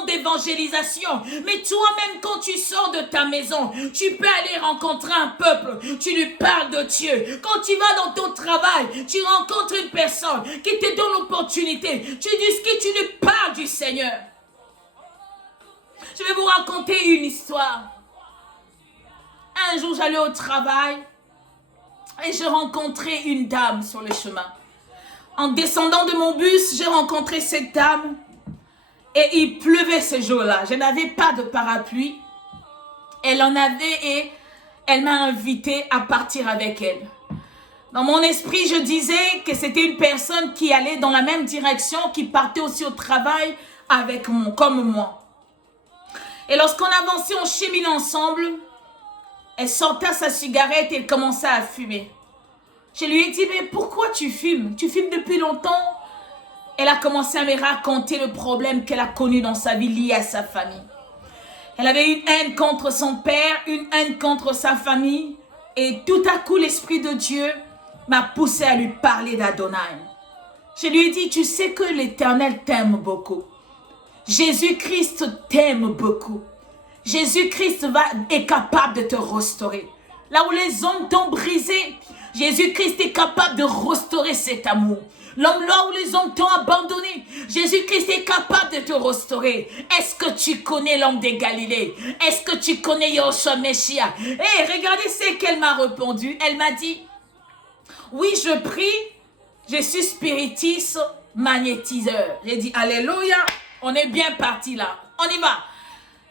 d'évangélisation. Mais toi-même, quand tu sors de ta maison, tu peux aller rencontrer un peuple. Tu lui parles de Dieu. Quand tu vas dans ton travail, tu rencontres une personne qui te donne l'opportunité. Tu discutes, tu lui parles du Seigneur. Je vais vous raconter une histoire. Un jour, j'allais au travail et je rencontrais une dame sur le chemin. En descendant de mon bus, j'ai rencontré cette dame et il pleuvait ce jour-là. Je n'avais pas de parapluie. Elle en avait et elle m'a invité à partir avec elle. Dans mon esprit, je disais que c'était une personne qui allait dans la même direction, qui partait aussi au travail avec moi, comme moi. Et lorsqu'on avançait, on cheminait ensemble. Elle sortait sa cigarette et elle commençait à fumer. Je lui ai dit, mais pourquoi tu fumes? Tu fumes depuis longtemps? Elle a commencé à me raconter le problème qu'elle a connu dans sa vie lié à sa famille. Elle avait une haine contre son père, une haine contre sa famille. Et tout à coup, l'Esprit de Dieu m'a poussé à lui parler d'Adonai. Je lui ai dit, tu sais que l'Éternel t'aime beaucoup. Jésus-Christ t'aime beaucoup. Jésus-Christ est capable de te restaurer. Là où les hommes t'ont brisé, Jésus-Christ est capable de restaurer cet amour. Là où les hommes t'ont abandonné, Jésus-Christ est capable de te restaurer. Est-ce que tu connais l'homme de Galilée? Est-ce que tu connais Yahshua Messia? Regardez ce qu'elle m'a répondu. Elle m'a dit, oui, je prie, je suis spiritiste magnétiseur. J'ai dit, alléluia, on est bien parti là. On y va.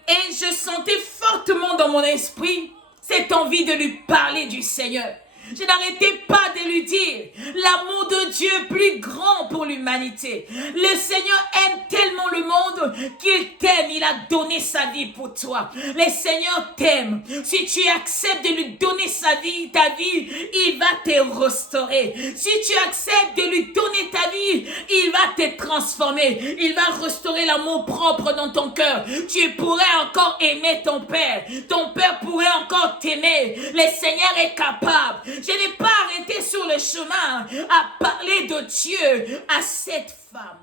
Et je sentais fortement dans mon esprit cette envie de lui parler du Seigneur. Je n'arrêtais pas de lui dire l'amour de Dieu plus grand pour l'humanité. Le Seigneur aime tellement le monde qu'il t'aime. Il a donné sa vie pour toi. Le Seigneur t'aime. Si tu acceptes de lui donner ta vie, il va te restaurer. Si tu acceptes de lui donner ta vie, il va te transformer. Il va restaurer l'amour propre dans ton cœur. Tu pourrais encore aimer ton Père. Ton Père pourrait encore t'aimer. Le Seigneur est capable. Je n'ai pas arrêté sur le chemin à parler de Dieu à cette femme.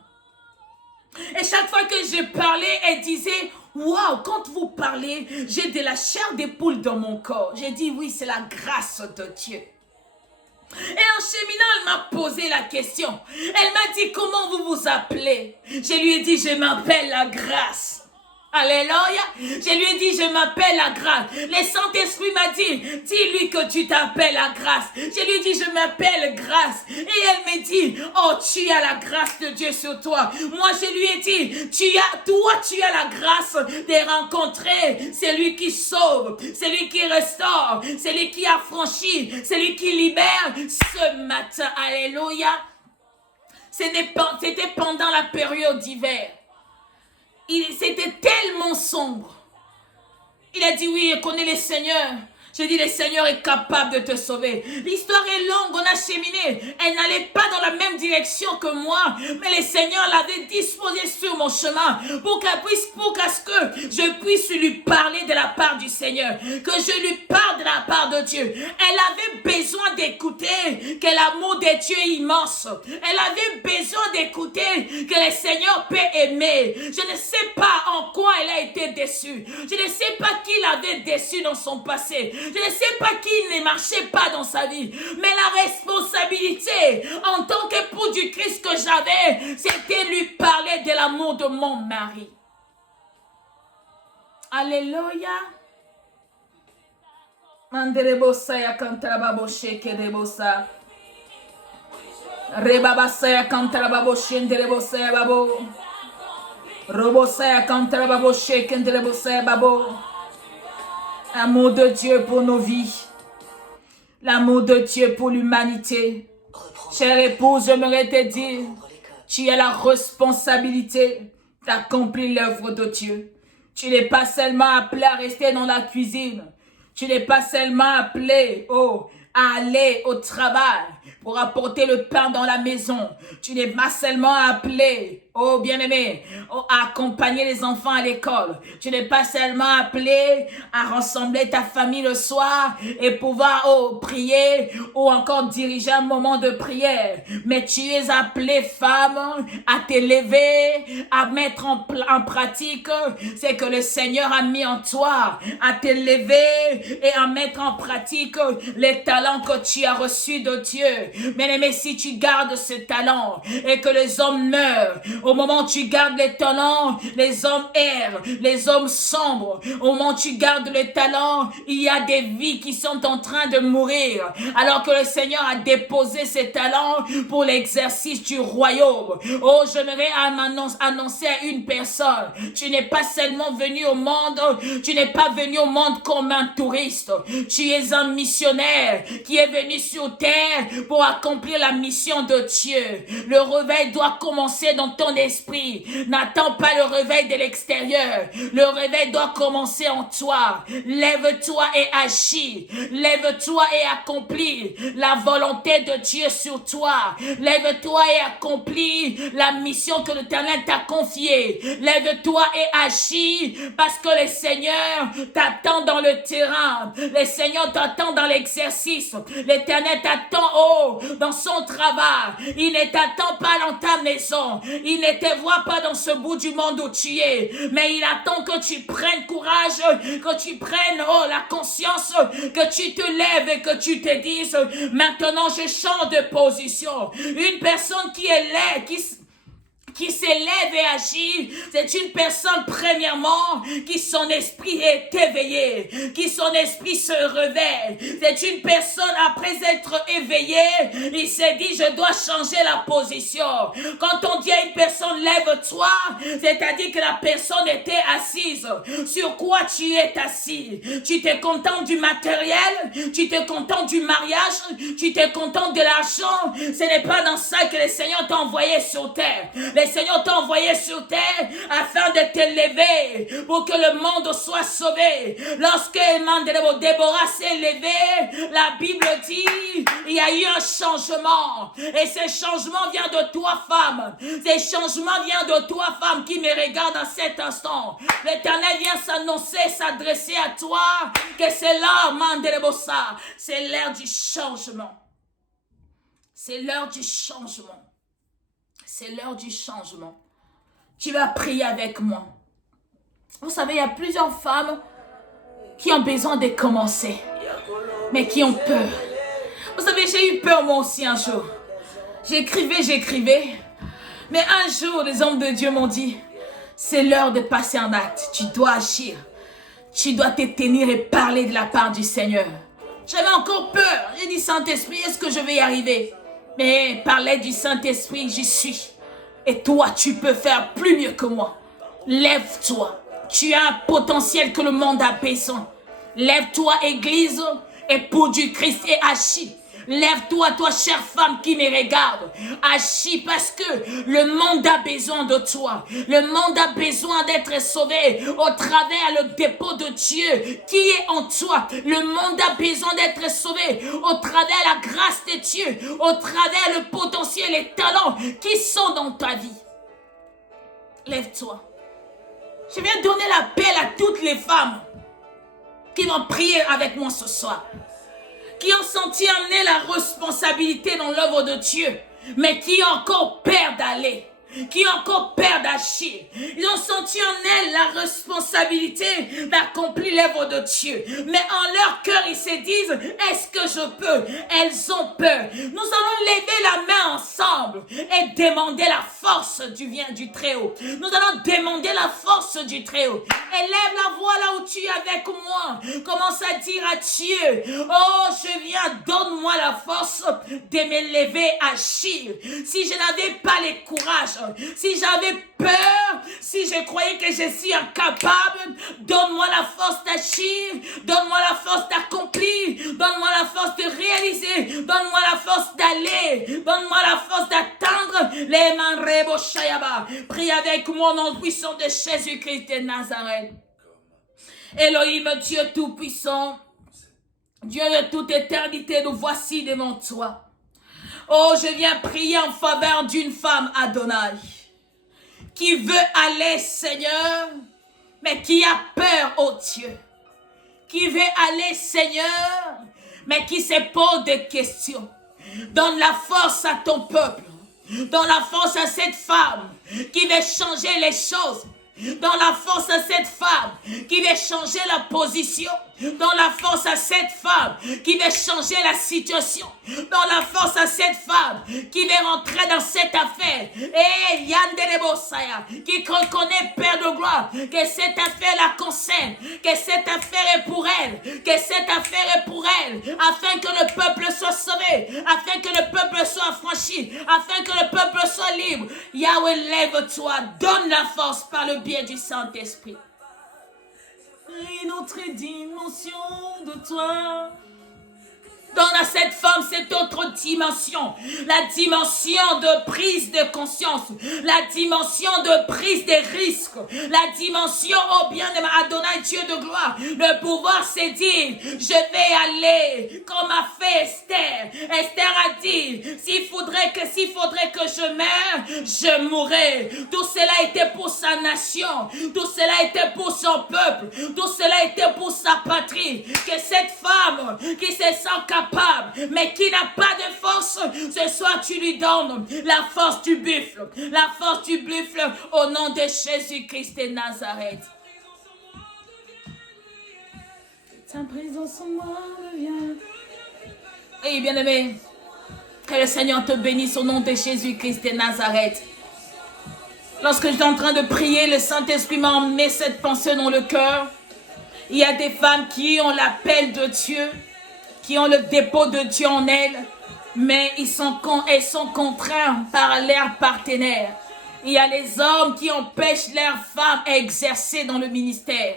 Et chaque fois que je parlais, elle disait, waouh, quand vous parlez, j'ai de la chair de poule dans mon corps. J'ai dit, oui, c'est la grâce de Dieu. Et en cheminant, elle m'a posé la question. Elle m'a dit, comment vous vous appelez? Je lui ai dit, je m'appelle la grâce. Alléluia. Je lui ai dit, je m'appelle la grâce. Le Saint-Esprit m'a dit, dis-lui que tu t'appelles la grâce. Je lui ai dit, je m'appelle grâce. Et elle me dit, oh, tu as la grâce de Dieu sur toi. Moi, je lui ai dit, tu as la grâce de rencontrer celui qui sauve, celui qui restaure, celui qui affranchit, celui qui libère ce matin. Alléluia. C'était pendant la période d'hiver. C'était tellement sombre. Il a dit, oui, je connais le Seigneur. J'ai dit, le Seigneur est capable de te sauver. L'histoire est longue, on a cheminé. Elle n'allait pas dans la même direction que moi. Mais le Seigneur l'avait disposée sur mon chemin pour qu'à ce que je puisse lui parler de la part du Seigneur. Que je lui parle de la part de Dieu. Elle avait besoin d'écouter que l'amour de Dieu est immense. Elle avait besoin d'écouter que le Seigneur peut aimer. Je ne sais pas en quoi elle a été déçue. Je ne sais pas qui l'avait déçue dans son passé. Je ne sais pas qui ne marchait pas dans sa vie. Mais la responsabilité en tant qu'époux du Christ que j'avais, c'était lui parler de l'amour de mon mari. Alléluia. Manderebosa ya kantarababoshe kerebosa. Rebabasa ya kantarababoshe nderebosa ya babo. Robosa ya kantarababoshe kenderebosa ya babo. L'amour de Dieu pour nos vies. L'amour de Dieu pour l'humanité. Chère épouse, j'aimerais te dire, tu as la responsabilité d'accomplir l'œuvre de Dieu. Tu n'es pas seulement appelé à rester dans la cuisine. Tu n'es pas seulement appelé, à aller au travail pour apporter le pain dans la maison. Tu n'es pas seulement appelé, bien-aimé, à accompagner les enfants à l'école. Tu n'es pas seulement appelé à rassembler ta famille le soir et pouvoir prier ou encore diriger un moment de prière. Mais tu es appelé, femme, à t'élever, à mettre en pratique ce que le Seigneur a mis en toi, à t'élever et à mettre en pratique les talents que tu as reçus de Dieu. Bien-aimé, si tu gardes ce talent et que les hommes meurent, au moment où tu gardes les talents, les hommes errent, les hommes sombrent. Au moment où tu gardes les talents, il y a des vies qui sont en train de mourir. Alors que le Seigneur a déposé ses talents pour l'exercice du royaume. Oh, j'aimerais annoncer à une personne, tu n'es pas seulement venu au monde, tu n'es pas venu au monde comme un touriste. Tu es un missionnaire qui est venu sur terre pour accomplir la mission de Dieu. Le réveil doit commencer dans ton esprit. N'attends pas le réveil de l'extérieur. Le réveil doit commencer en toi. Lève-toi et agis. Lève-toi et accomplis la volonté de Dieu sur toi. Lève-toi et accomplis la mission que l'Éternel t'a confiée. Lève-toi et agis parce que le Seigneur t'attend dans le terrain. Le Seigneur t'attend dans l'exercice. L'Éternel t'attend dans son travail. Il ne t'attend pas dans ta maison. Il ne te voit pas dans ce bout du monde où tu es. Mais il attend que tu prennes courage, que tu prennes la conscience, que tu te lèves et que tu te dises, maintenant je change de position. Une personne qui est laide, qui s'élève et agit, c'est une personne premièrement qui son esprit est éveillé, qui son esprit se réveille. C'est une personne après être éveillé, il s'est dit je dois changer la position. Quand on dit à une personne lève-toi, c'est-à-dire que la personne était assise. Sur quoi tu es assis? Tu te contentes du matériel, tu te contentes du mariage, tu te contentes de l'argent. Ce n'est pas dans ça que le Seigneur t'a envoyé sur terre. Le Seigneur t'a envoyé sur terre afin de t'élever pour que le monde soit sauvé. Lorsque Déborah s'est levée, la Bible dit il y a eu un changement. Et ce changement vient de toi, femme. Ce changement vient de toi, femme, qui me regarde à cet instant. L'Éternel vient s'adresser à toi, que c'est l'heure, Mandelebosa. C'est l'heure du changement. C'est l'heure du changement. C'est l'heure du changement. Tu vas prier avec moi. Vous savez, il y a plusieurs femmes qui ont besoin de commencer, mais qui ont peur. Vous savez, j'ai eu peur moi aussi un jour. J'écrivais. Mais un jour, les hommes de Dieu m'ont dit, c'est l'heure de passer en acte. Tu dois agir. Tu dois te tenir et parler de la part du Seigneur. J'avais encore peur. J'ai dit, Saint-Esprit, est-ce que je vais y arriver? Mais parler du Saint-Esprit, j'y suis. Et toi, tu peux faire plus mieux que moi. Lève-toi. Tu as un potentiel que le monde a besoin. Lève-toi, Église, et pour du Christ et agis. Lève-toi, toi, chère femme qui me regarde. Agis parce que le monde a besoin de toi. Le monde a besoin d'être sauvé au travers le dépôt de Dieu qui est en toi. Le monde a besoin d'être sauvé au travers la grâce de Dieu, au travers le potentiel, les talents qui sont dans ta vie. Lève-toi. Je viens donner l'appel à toutes les femmes qui vont prier avec moi ce soir, qui ont senti amener la responsabilité dans l'œuvre de Dieu, mais qui ont encore peur d'aller, qui ont encore peur d'agir. Ils ont senti en elles la responsabilité d'accomplir l'œuvre de Dieu. Mais en leur cœur, ils se disent, est-ce que je peux? Elles ont peur. Nous allons lever la main ensemble et demander la force du Très-Haut. Nous allons demander la force du Très-Haut. Élève la voix là où tu es avec moi. Commence à dire à Dieu, oh, je viens, donne-moi la force de me lever, agir. Si je n'avais pas le courage, si j'avais peur, si je croyais que je suis incapable, donne-moi la force d'agir, donne-moi la force d'accomplir, donne-moi la force de réaliser, donne-moi la force d'aller, donne-moi la force d'atteindre les manrebo shayaba. Prie avec moi au nom puissant de Jésus-Christ de Nazareth. Elohim, Dieu tout-puissant, Dieu de toute éternité, nous voici devant toi. Oh, je viens prier en faveur d'une femme, Adonai, qui veut aller, Seigneur, mais qui a peur, oh Dieu. Qui veut aller, Seigneur, mais qui se pose des questions. Donne la force à ton peuple. Donne la force à cette femme qui veut changer les choses. Donne la force à cette femme qui veut changer la position. Donne la force à cette femme qui veut changer la situation. Donne la force à cette femme qui veut rentrer dans cette affaire. Et Yanderebosaya, qui reconnaît, Père de gloire, que cette affaire la concerne, que cette affaire est pour elle, que cette affaire est pour elle, afin que le peuple soit sauvé, afin que le peuple soit affranchi, afin que le peuple soit libre. Yahweh, lève-toi, donne la force par le biais du Saint-Esprit. Une autre dimension de toi. Donne à cette femme cette autre dimension, la dimension de prise de conscience, la dimension de prise de risque, la dimension, oh bien de Adonai, Dieu de gloire, de pouvoir se dire, je vais aller, comme a fait Esther. Esther a dit, s'il faudrait que je meure, je mourrai. Tout cela était pour sa nation, tout cela était pour son peuple, tout cela était pour sa patrie. Que cette femme qui se sent capable, mais qui n'a pas de force, ce soir tu lui donnes la force du buffle, la force du buffle au nom de Jésus-Christ de Nazareth. Ta présence en moi revient. Et bien-aimé, que le Seigneur te bénisse au nom de Jésus-Christ de Nazareth. Lorsque j'étais en train de prier, le Saint-Esprit m'a emmené cette pensée dans le cœur. Il y a des femmes qui ont l'appel de Dieu, qui ont le dépôt de Dieu en elles, mais elles sont contraintes par leurs partenaires. Il y a les hommes qui empêchent leurs femmes à exercer dans le ministère.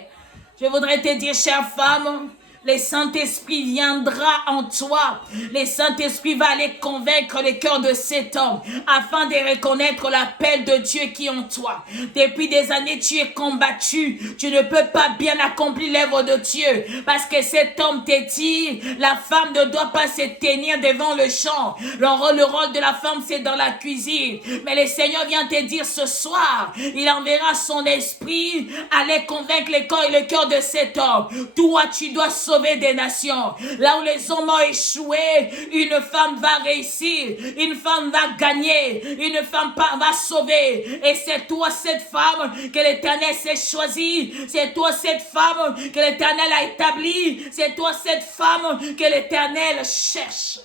Je voudrais te dire, chère femme, le Saint-Esprit viendra en toi. Le Saint-Esprit va aller convaincre le cœur de cet homme afin de reconnaître l'appel de Dieu qui est en toi. Depuis des années, tu es combattu. Tu ne peux pas bien accomplir l'œuvre de Dieu parce que cet homme te dit, la femme ne doit pas se tenir devant le champ. Le rôle de la femme, c'est dans la cuisine. Mais le Seigneur vient te dire ce soir, il enverra son esprit aller convaincre le corps et le cœur de cet homme. Toi, tu dois sauver des nations. Là où les hommes ont échoué, une femme va réussir, une femme va gagner, une femme va sauver. Et c'est toi cette femme que l'Éternel s'est choisie, c'est toi cette femme que l'Éternel a établie, c'est toi cette femme que l'Éternel cherche.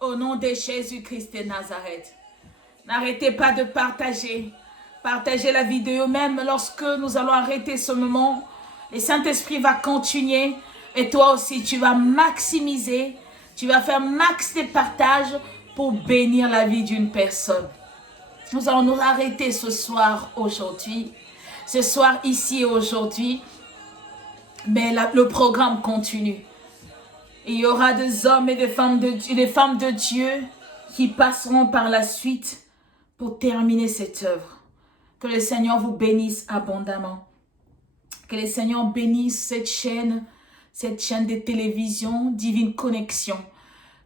Au nom de Jésus-Christ de Nazareth, n'arrêtez pas de partager. Partagez la vidéo même lorsque nous allons arrêter ce moment. Le Saint-Esprit va continuer et toi aussi tu vas maximiser, tu vas faire max de partage pour bénir la vie d'une personne. Nous allons nous arrêter ce soir, aujourd'hui, ce soir ici et aujourd'hui, mais le programme continue. Et il y aura des hommes et des femmes de Dieu qui passeront par la suite pour terminer cette œuvre. Que le Seigneur vous bénisse abondamment. Que le Seigneur bénisse cette chaîne de télévision, Divine Connexion.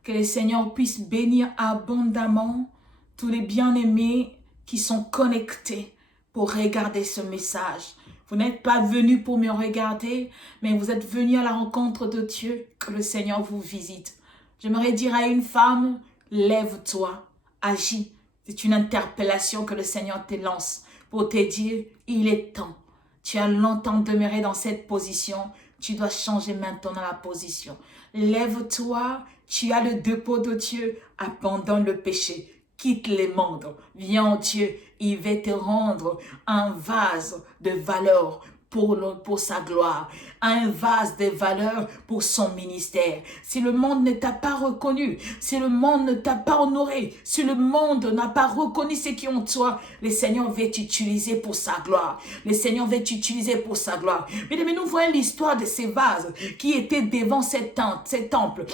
Que le Seigneur puisse bénir abondamment tous les bien-aimés qui sont connectés pour regarder ce message. Vous n'êtes pas venus pour me regarder, mais vous êtes venus à la rencontre de Dieu. Que le Seigneur vous visite. J'aimerais dire à une femme, lève-toi, agis. C'est une interpellation que le Seigneur te lance pour te dire, il est temps. Tu as longtemps demeuré dans cette position. Tu dois changer maintenant la position. Lève-toi, tu as le dépôt de Dieu. Abandonne le péché. Quitte les mondes. Viens en Dieu. Il va te rendre un vase de valeur pour sa gloire. Un vase de valeur pour son ministère. Si le monde ne t'a pas reconnu, si le monde ne t'a pas honoré, si le monde n'a pas reconnu ce qui est en toi, le Seigneur va t'utiliser pour sa gloire. Le Seigneur va t'utiliser pour sa gloire. Mais nous voyons l'histoire de ces vases qui étaient devant cette temple.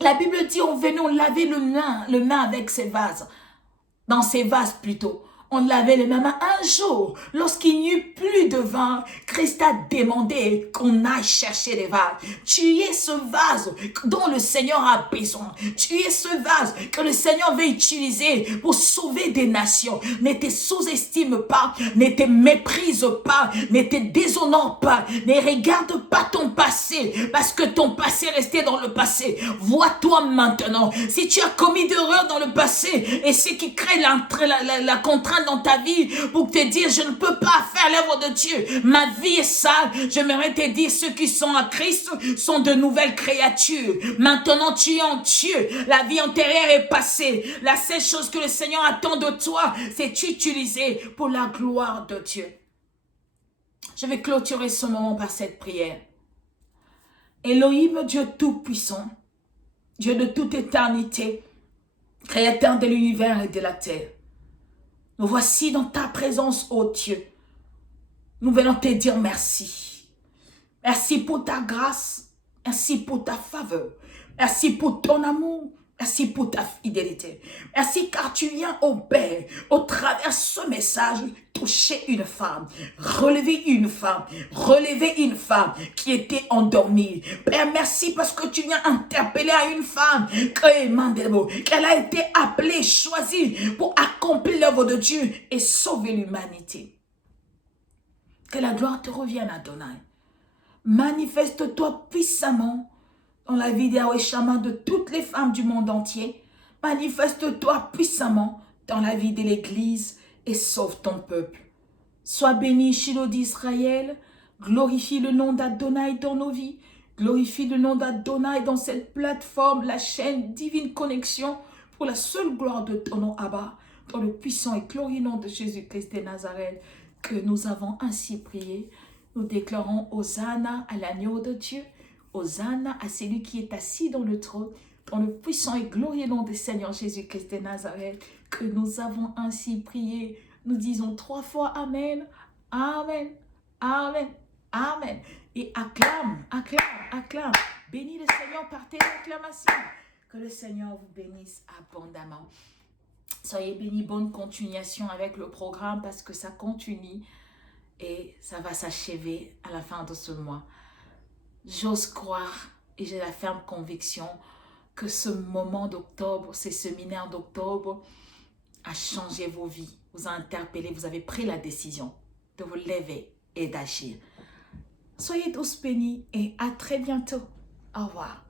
La Bible dit, on venait, on lavait le main avec ces vases. Dans ces vases plutôt. On lavait les mains. Un jour, lorsqu'il n'y eut plus de vin, Christ a demandé qu'on aille chercher les vases. Tu es ce vase dont le Seigneur a besoin. Tu es ce vase que le Seigneur veut utiliser pour sauver des nations. Ne te sous-estime pas, ne te méprise pas, ne te déshonore pas, ne regarde pas ton passé parce que ton passé est resté dans le passé. Vois-toi maintenant. Si tu as commis d'erreurs dans le passé et ce qui crée la contrainte dans ta vie pour te dire je ne peux pas faire l'œuvre de Dieu, ma vie est sale, j'aimerais te dire ceux qui sont à Christ sont de nouvelles créatures. Maintenant tu es en Dieu, la vie antérieure est passée. La seule chose que le Seigneur attend de toi, c'est t'utiliser pour la gloire de Dieu. Je vais clôturer ce moment par cette prière. Elohim, Dieu tout-puissant, Dieu de toute éternité, créateur de l'univers et de la terre, nous voici dans ta présence, ô Dieu. Nous venons te dire merci. Merci pour ta grâce. Merci pour ta faveur. Merci pour ton amour. Merci pour ta fidélité. Merci car tu viens au Père, au travers de ce message, toucher une femme, relever une femme qui était endormie. Père, merci parce que tu viens interpeller à une femme qu'elle a été appelée, choisie pour accomplir l'œuvre de Dieu et sauver l'humanité. Que la gloire te revienne, Adonai. Manifeste-toi puissamment dans la vie d'Yahweh de toutes les femmes du monde entier. Manifeste-toi puissamment dans la vie de l'Église et sauve ton peuple. Sois béni, Shiloh d'Israël. Glorifie le nom d'Adonai dans nos vies. Glorifie le nom d'Adonai dans cette plateforme, la chaîne Divine Connexion, pour la seule gloire de ton nom, Abba, dans le puissant et glorieux nom de Jésus-Christ de Nazareth, que nous avons ainsi prié. Nous déclarons Hosanna à l'agneau de Dieu. Hosanna à celui qui est assis dans le trône, dans le puissant et glorieux nom du Seigneur Jésus-Christ de Nazareth, que nous avons ainsi prié. Nous disons 3 fois Amen, Amen, Amen, Amen. Et acclame, acclame, acclame. Bénis le Seigneur par tes acclamations. Que le Seigneur vous bénisse abondamment. Soyez bénis, bonne continuation avec le programme parce que ça continue et ça va s'achever à la fin de ce mois. J'ose croire et j'ai la ferme conviction que ce moment d'octobre, ces séminaires d'octobre a changé vos vies, vous a interpellé, vous avez pris la décision de vous lever et d'agir. Soyez tous bénis et à très bientôt. Au revoir.